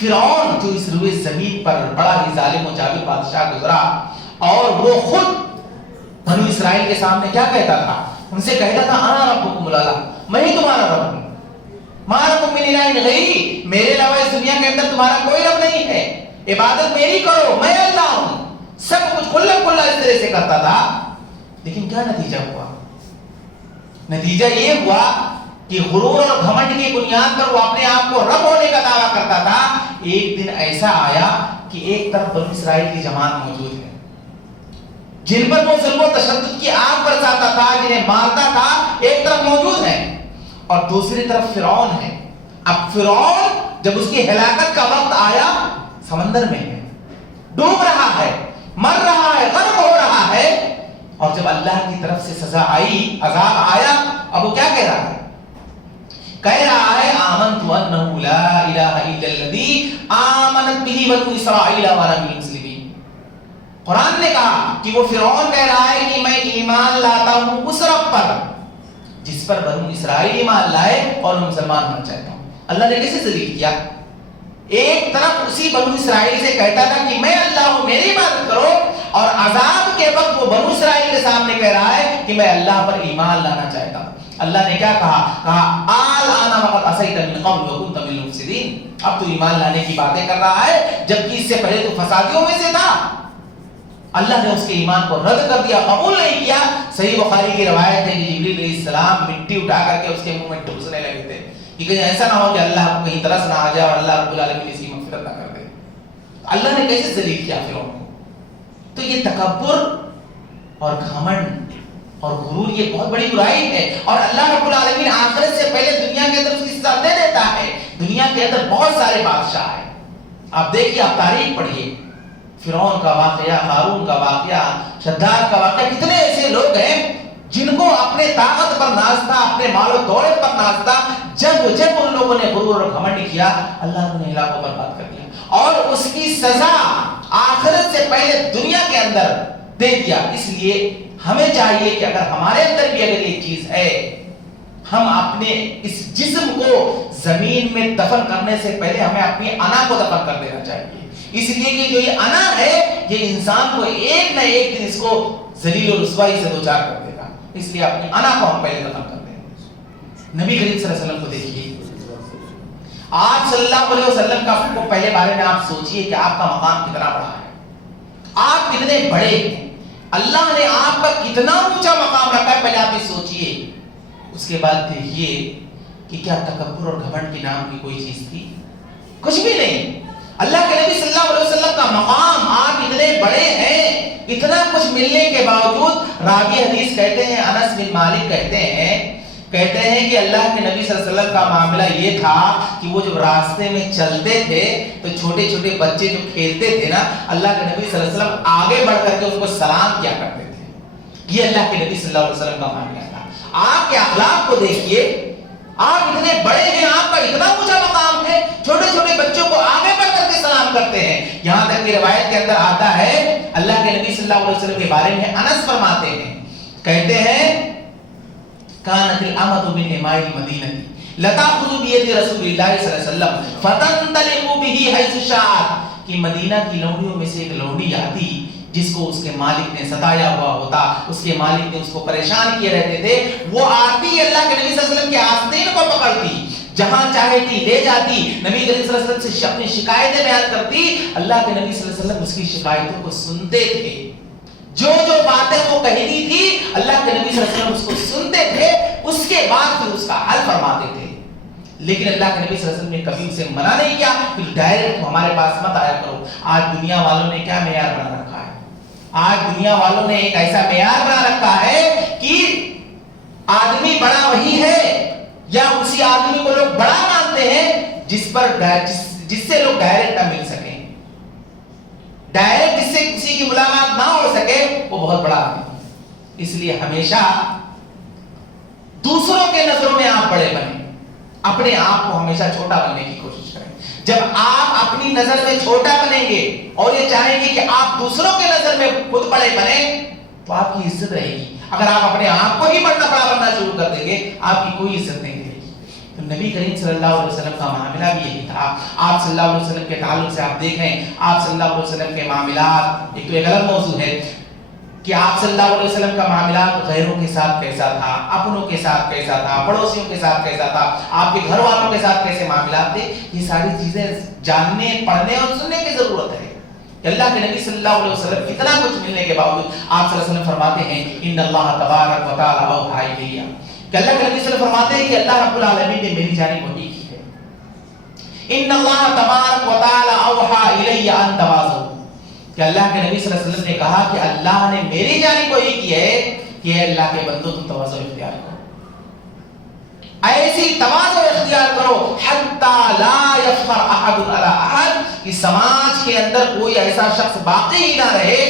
فرعون جو اس روئے زمین پر بڑا ہی ظالم و جابر بادشاہ گزرا، اور وہ خود بنو اسرائیل کے سامنے کیا کہتا تھا؟ ان سے کہتا تھا انا ربکم الاعلی، میں ہی تمہارا رب ہوں، ما لکم من الہ غیری، میرے علاوہ اس دنیا کے اندر تمہارا کوئی رب نہیں ہے، عبادت میری کرو، میں اللہ ہوں، سب کچھ کھلا کھلا اس طرح سے کرتا تھا۔ لیکن کیا نتیجہ ہوا؟ نتیجہ یہ ہوا کہ غرور اور گھمنڈ کی بنیاد پر وہ اپنے آپ کو رب ہونے کا دعویٰ کرتا تھا۔ ایک دن ایسا آیا کہ ایک طرف بنو اسرائیل کی جماعت موجود ہے جن پر وہ ظلم و تشدد کی آگ برساتا تھا، جنہیں مارتا تھا، ایک طرف موجود ہے، اور دوسری طرف فرعون ہے۔ اب فرعون جب اس کی ہلاکت کا وقت آیا سمندر میں ہے، ڈوب رہا ہے، مر رہا ہے، غرق ہو رہا ہے، اور جب اللہ کی طرف سے سزا آئی، عذاب آیا، اب وہ کیا کہہ رہا ہے کہہ رہا ہے آمنت انہ لا الہ الا الذی آمنت بہ بنو اسرائیل وانا من المسلمین. قرآن نے کہا کہ وہ فرعون کہہ رہا ہے کہ میں ایمان لاتا ہوں اس رب پر جس پر بنو اسرائیل ایمان لائے اور میں مسلمان ہونا چاہتا ہوں. اللہ نے کیسے ذلیل کیا؟ ایک طرف اسی بنو اسرائیل سے کہتا تھا کہ میں اللہ ہوں میری عبادت کرو، اور عذاب کے وقت وہ بنو اسرائیل کے سامنے کہہ رہا ہے کہ میں اللہ پر ایمان لانا چاہتا ہوں. اللہ نے کیا کہا آلآن وقد عصیت من قبل وکنت من المفسدین. اب تو ایمان لانے کی باتیں کر رہا ہے جبکہ اس سے پہلے تو فسادیوں میں سے تھا. اللہ نے اس کے ایمان کو رد کر دیا، قبول نہیں کیا. صحیح بخاری کی روایت ہے کہ جبریل علیہ السلام مٹی اٹھا کر کے اس کے منہ میں ٹھوسنے لگے تھے کہ کہیں ایسا نہ ہو کہ اللہ کو کہیں ترس نہ آ جائے اور اللہ رب العالمین اس کی مغفرت نہ کر دے. اللہ نے کیسے ذلیل کیا فرعون کو؟ تو یہ تکبر اور گھمنڈ اور غرور یہ بہت بڑی برائی ہے، اور اللہ رب العالمین آخرت سے پہلے دنیا کے اندر اس کی سزا دے دیتا ہے. دنیا کے اندر بہت سارے بادشاہ ہیں، آپ دیکھیے، آپ تاریخ پڑھیے، فرعون کا واقعہ، قارون کا واقعہ، شداد کا واقعہ. کتنے ایسے لوگ ہیں جن کو اپنے طاقت پر ناز تھا، اپنے مال و دولت پر ناز تھا. جب ان لوگوں نے غرور اور گھمنڈ کیا، اللہ نے علاقوں کو برباد کر دیا اور اس کی سزا آخرت سے پہلے دنیا کے اندر دے دیا. اس لیے ہمیں چاہیے کہ اگر ہمارے اندر بھی اگر یہ چیز ہے، ہم اپنے اس جسم کو زمین میں دفن کرنے سے پہلے ہمیں اپنی انا کو دفن کر دینا چاہیے. اس لیے کہ جو یہ انا ہے یہ انسان کو ایک نہ ایک دن اس کو ذلیل و رسوائی سے دوچار کر دے گا. اس لیے اپنی انا کو ہم پہلے دفن کر دیں. نبی کریم صلی اللہ علیہ وسلم کو دیکھیے، آپ صلی اللہ علیہ وسلم کا کو پہلے بارے میں آپ سوچئے کہ آپ کا مقام کتنا بڑا ہے، آپ کتنے بڑے ہیں، اللہ نے آپ کا کتنا اونچا مقام رکھا ہے. پہلے آپ یہ سوچئے. اس کے بعد دیکھیے کہ کیا تکبر اور گھمنڈ کے نام کی کوئی چیز تھی؟ کچھ بھی نہیں. اللہ کے نبی صلی اللہ علیہ وسلم کا مقام، آپ اتنے بڑے ہیں، اتنا کچھ ملنے کے باوجود راوی حدیث کہتے ہیں، انس بن مالک کہتے ہیں کہ اللہ کے نبی صلی اللہ علیہ وسلم کا معاملہ یہ تھا کہ وہ جب راستے میں چلتے تھے تو چھوٹے چھوٹے بچے جو کھیلتے تھے نا، اللہ کے نبی صلی اللہ علیہ وسلم آگے بڑھ کر کے ان کو سلام کیا کرتے تھے. یہ اللہ کے نبی صلی اللہ علیہ وسلم کا معاملہ تھا. آپ کے اخلاق کو دیکھیے، آپ اتنے بڑے ہیں، آپ کا اتنا اونچا مقام ہے، چھوٹے چھوٹے بچوں کو آگے بڑھ کر کے سلام کرتے ہیں. یہاں تک کہ روایت کے اندر آتا ہے، اللہ کے نبی صلی اللہ علیہ وسلم کے بارے میں انس فرماتے ہیں، کہتے ہیں کانت الامۃ من اماء المدینہ لتاخذ بید رسول اللہ صلی اللہ علیہ وسلم فتنطلق به حيث شاءت. کہ مدینہ کی لونڈیوں میں سے ایک لونڈی آتی جس کو اس کے مالک نے ستایا ہوا ہوتا، اس کے مالک نے اس کو پریشان کیے رہتے تھے، وہ آتی اللہ کے نبی صلی اللہ علیہ وسلم کے آستین کو پکڑتی، جہاں چاہتی لے جاتی، نبی کریم صلی اللہ علیہ وسلم سے اپنی شکایتیں بیان کرتی. اللہ کے نبی صلی اللہ علیہ وسلم اس کی شکایتوں کو سنتے تھے، جو باتیں وہ کہنی تھی اللہ کے نبی صلی اللہ علیہ وسلم اس کو سنتے تھے، اس کے بعد پھر اس کا حل فرماتے تھے. لیکن اللہ کے نبی صلی اللہ علیہ وسلم نے کبھی اسے منع نہیں کیا کہ ڈائریکٹ ہمارے پاس مت آیا کرو. آج دنیا والوں نے کیا معیار بنا رکھا ہے؟ آج دنیا والوں نے ایک ایسا معیار بنا رکھا ہے کہ آدمی بڑا وہی ہے یا اسی آدمی کو لوگ بڑا مانتے ہیں جس سے لوگ ڈائریکٹ نہ مل سکیں، ڈائریکٹ جس سے کسی کی ملاقات نہ ہو سکے، وہ بہت بڑا آدمی. اس لیے ہمیشہ دوسروں کے نظروں میں آپ بڑے بنیں، اپنے آپ کو ہمیشہ چھوٹا بننے کی کوشش کریں. جب آپ اپنی نظر میں چھوٹا بنیں گے اور یہ چاہیں گے کہ آپ دوسروں کے نظر میں خود بڑے بنیں تو آپ کی عزت رہے گی. اگر آپ اپنے آپ کو ہی بڑا بننا شروع کر دیں گے، آپ کی کوئی عزت نہیں رہے گی. تو نبی کریم صلی اللہ علیہ وسلم کا معاملہ بھی یہی تھا. آپ صلی اللہ علیہ وسلم کے تعلق سے آپ دیکھ رہے ہیں، آپ صلی اللہ علیہ وسلم کے معاملات ایک تو ایک الگ موضوع ہے کہ آپ صلی اللہ علیہ وسلم کا معاملات غیروں کے ساتھ کیسا تھا، اپنوں کے ساتھ کیسا تھا، پڑوسیوں کے ساتھ کیسا تھا، آپ کے گھر والوں کے ساتھ کیسے معاملات تھے. یہ ساری چیزیں جاننے، پڑھنے اور سننے کی ضرورت ہے. اللہ کے نبی صلی اللہ علیہ وسلم اتنا کچھ ملنے کے باوجود آپ صلی اللہ علیہ وسلم فرماتے ہیں ان اللہ تبارک و تعالی اوحی الیہ، کہ اللہ کے نبی صلی اللہ علیہ وسلم فرماتے ہیں کہ اللہ رب العالمین نے میری جانب وحی کی ہے. ان اللہ تبارک و تعالی اوحی الیہ ان تواضعوا، کہ اللہ کے نبی صلی اللہ علیہ وسلم نے کہا کہ اللہ نے میری جانب وحی کی ہے کہ اے اللہ کے بندو تم تواضع اختیار کرو، ایسی تواضع اختیار کرو حتی لا یفخر احد علی احد، کہ سماج کے اندر کوئی ایسا شخص باقی ہی نہ رہے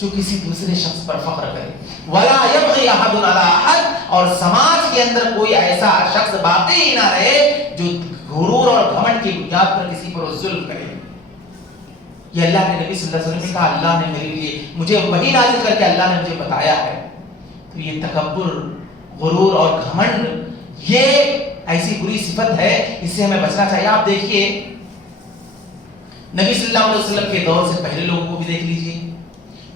جو کسی دوسرے شخص پر فخر کرے. ولا یبغی احد علی احد، اور سماج کے اندر کوئی ایسا شخص باقی ہی نہ رہے جو غرور اور گھمنڈ کی بنیاد پر کسی پر ظلم کرے. یہ اللہ کے نبی صلی اللہ علیہ وسلم نے کہا، اللہ نے میرے لیے مجھے وحی نازل کر کے اللہ نے مجھے بتایا ہے. تو یہ تکبر، غرور اور گھمنڈ یہ ایسی بری صفت ہے، اس سے ہمیں بچنا چاہیے. آپ دیکھیے نبی صلی اللہ علیہ وسلم کے دور سے پہلے لوگوں کو بھی دیکھ لیجئے،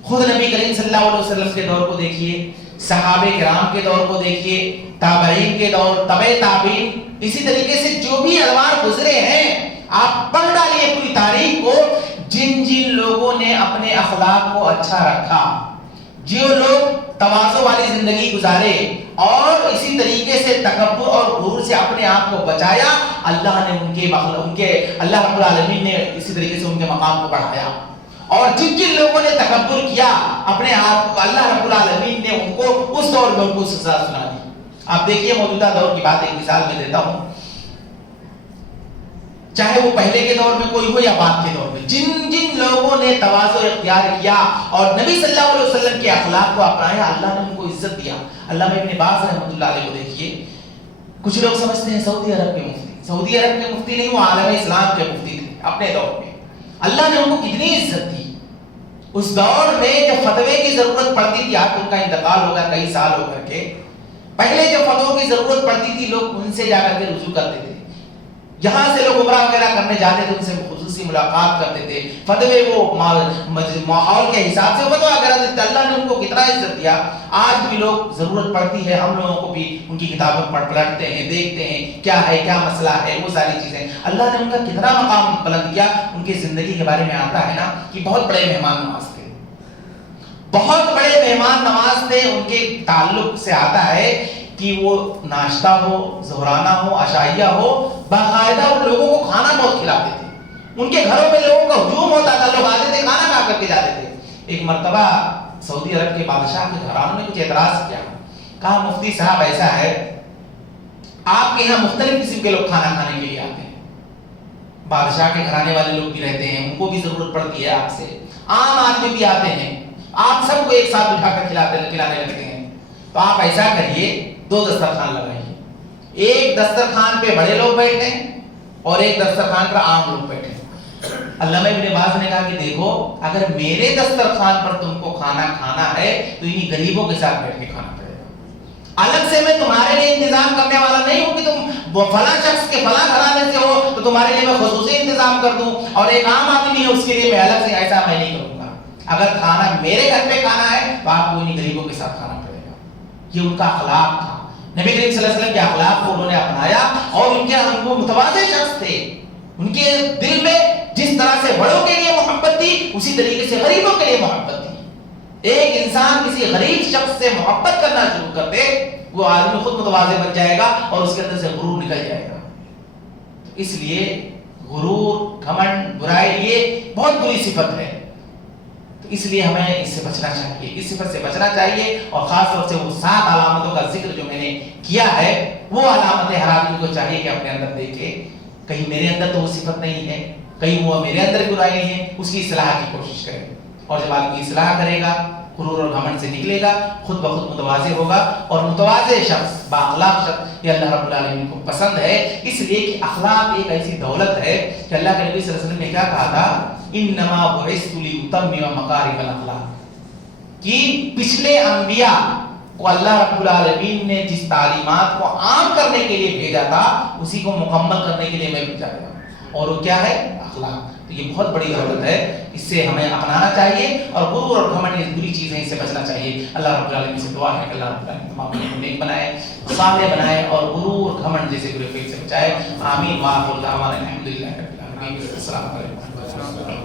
خود نبی کریم صلی اللہ علیہ وسلم کے دور کو دیکھیے، صحابہ کرام کے دور کو دیکھیے، تابعین کے دور، تبع تابعین، اسی طریقے سے جو بھی ادوار گزرے ہیں آپ پڑھ ڈالیے پوری تاریخ کو. جن جن لوگوں نے اپنے اخلاق کو اچھا رکھا، جو لوگ تواضع والی زندگی گزارے اور اسی طریقے سے تکبر اور غرور سے اپنے آپ کو بچایا، اللہ نے ان کے اللہ رب العالمین نے اسی طریقے سے ان کے مقام کو بڑھایا. اور جن جن لوگوں نے تکبر کیا اپنے آپ کو، اللہ رب العالمین نے ان کو اس دور میں ان کو سزا سنا دی. آپ دیکھیے موجودہ دور کی بات ایک مثال میں دیتا ہوں، چاہے وہ پہلے کے دور میں کوئی ہو یا بعد کے دور میں، جن جن لوگوں نے تواضع اختیار کیا اور نبی صلی اللہ علیہ وسلم کے اخلاق کو اپنایا، اللہ نے ان کو عزت دیا. علامہ ابن باز رحمۃ اللہ علیہ کو دیکھیے، کچھ لوگ سمجھتے ہیں سعودی عرب کے مفتی، سعودی عرب کے مفتی نہیں، وہ عالم اسلام کے مفتی تھے اپنے دور میں. اللہ نے ان کو کتنی عزت دی. اس دور میں جب فتوے کی ضرورت پڑتی تھی، آج ان کا انتقال ہو گیا کئی سال ہو کر کے، پہلے جب فتووں کی ضرورت پڑتی تھی لوگ ان سے جا کر کے رجوع کرتے تھے. جہاں سے لوگ عمرہ وغیرہ کرنے جاتے تھے ان سے خصوصی ملاقات کرتے تھے، فتوے وہ ماحول کے حساب سے فتوا کرتے تھے. اللہ نے ان کو کتنا عزت دیا. آج بھی لوگ ضرورت پڑتی ہے، ہم لوگوں کو بھی ان کی کتابیں پڑھتے ہیں، دیکھتے ہیں کیا ہے، کیا مسئلہ ہے، وہ ساری چیزیں. اللہ نے ان کا کتنا مقام بلند کیا. ان کی زندگی کے بارے میں آتا ہے نا کہ بہت بڑے مہمان نواز تھے، بہت بڑے مہمان نواز تھے. ان کے تعلق سے آتا ہے کہ وہ ناشتہ ہو، ظہرانہ ہو، عشائیہ ہو، باقاعدہ ان لوگوں کو کھانا بہت کھلاتے تھے. ان کے گھروں میں لوگوں کا ہجوم ہوتا تھا، لوگ آتے تھے کھانا کھا کر کے جاتے تھے. ایک مرتبہ سعودی عرب کے بادشاہ کے گھرانوں نے کچھ اعتراض کیا، کہا مفتی صاحب ایسا ہے آپ کے یہاں مختلف قسم کے لوگ کھانا کھانے کے لیے آتے ہیں، بادشاہ کے گھرانے والے لوگ بھی رہتے ہیں، ان کو بھی ضرورت پڑتی ہے آپ سے، عام آدمی بھی آتے ہیں، آپ سب کو ایک ساتھ بٹھا کر کھلانے لگتے ہیں. تو آپ ایسا کریے، 2 دسترخوان لگائیے، ایک دسترخوان پہ بڑے لوگ بیٹھے اور ایک دسترخوان پر عام لوگ بیٹھے. علامہ ابن باز نے کہا کہ دیکھو اگر میرے دسترخوان پر تم کو کھانا کھانا ہے تو انہی غریبوں کے ساتھ بیٹھ کے کھانا پڑے گا. الگ سے میں تمہارے لیے انتظام کرنے والا نہیں ہوں کہ تم فلاں شخص کے فلاں گھرانے سے ہو تو تمہارے لیے میں خصوصی انتظام کر دوں اور ایک عام آدمی ہے اس کے لیے میں الگ سے، ایسا میں نہیں کروں گا. اگر کھانا میرے گھر پہ کھانا ہے تو آپ کو انہی غریبوں کے ساتھ کھانا پڑے گا. یہ ان کا اخلاق تھا. نبی کریم صلی اللہ علیہ وسلم کے اخلاق کو انہوں نے اپنایا اور ان کے وہ متواضع شخص تھے. ان کے دل میں جس طرح سے بڑوں کے لیے محبت تھی اسی طریقے سے غریبوں کے لیے محبت تھی. ایک انسان کسی غریب شخص سے محبت کرنا شروع کر دے وہ آدمی خود متواضع بن جائے گا اور اس کے اندر سے غرور نکل جائے گا. اس لیے غرور، گھمنڈ، برائی یہ بہت بری صفت ہے. تو اس لیے ہمیں اس سے بچنا چاہیے، اس صفت سے بچنا چاہیے. اور خاص طور سے وہ 7 علامتوں کا ذکر جو میں نے کیا ہے وہ علامتیں ہر آدمی کو چاہیے کہ اپنے اندر دیکھے. کہیں میرے اندر تو وہ صفت نہیں ہے، کہیں وہ میرے اندر برائی ہے، اس کی اصلاح کی کوشش کرے. اور جب آدمی اصلاح کرے گا غرور اور گھمنڈ سے نکلے گا، خود بخود متواضع ہوگا. اور متواضع شخص، بااخلاق شخص یہ اللہ رب العالمین کو پسند ہے. اس لیے کہ اخلاق ایک ایسی دولت ہے کہ اللہ کے نبی صلی اللہ علیہ وسلم نے کیا کہا تھا، انما بعثت لاتمم مکارم الاخلاق، کہ پچھلے انبیاء کو اللہ رب العالمین نے جس تعلیمات کو عام کرنے کے لیے بھیجا تھا اسی کو مکمل کرنے کے لیے میں بھیجا گیا. اور وہ کیا ہے؟ اخلاق. تو یہ بہت بڑی ضرورت ہے، اس سے ہمیں اپنانا چاہیے. اور غرور اور گھمنڈ یہ بری چیزیں، اس سے بچنا چاہیے. اللہ رب العالمین سے دعا ہے کہ اللہ رب العالمین تمام کو نیک بنائے، صالح بنائے اور غرور گھمنڈ جیسے برے فعل سے بچائے. آمین. وآخر دعوانا الحمدللہ رب العالمین. السلام علیکم.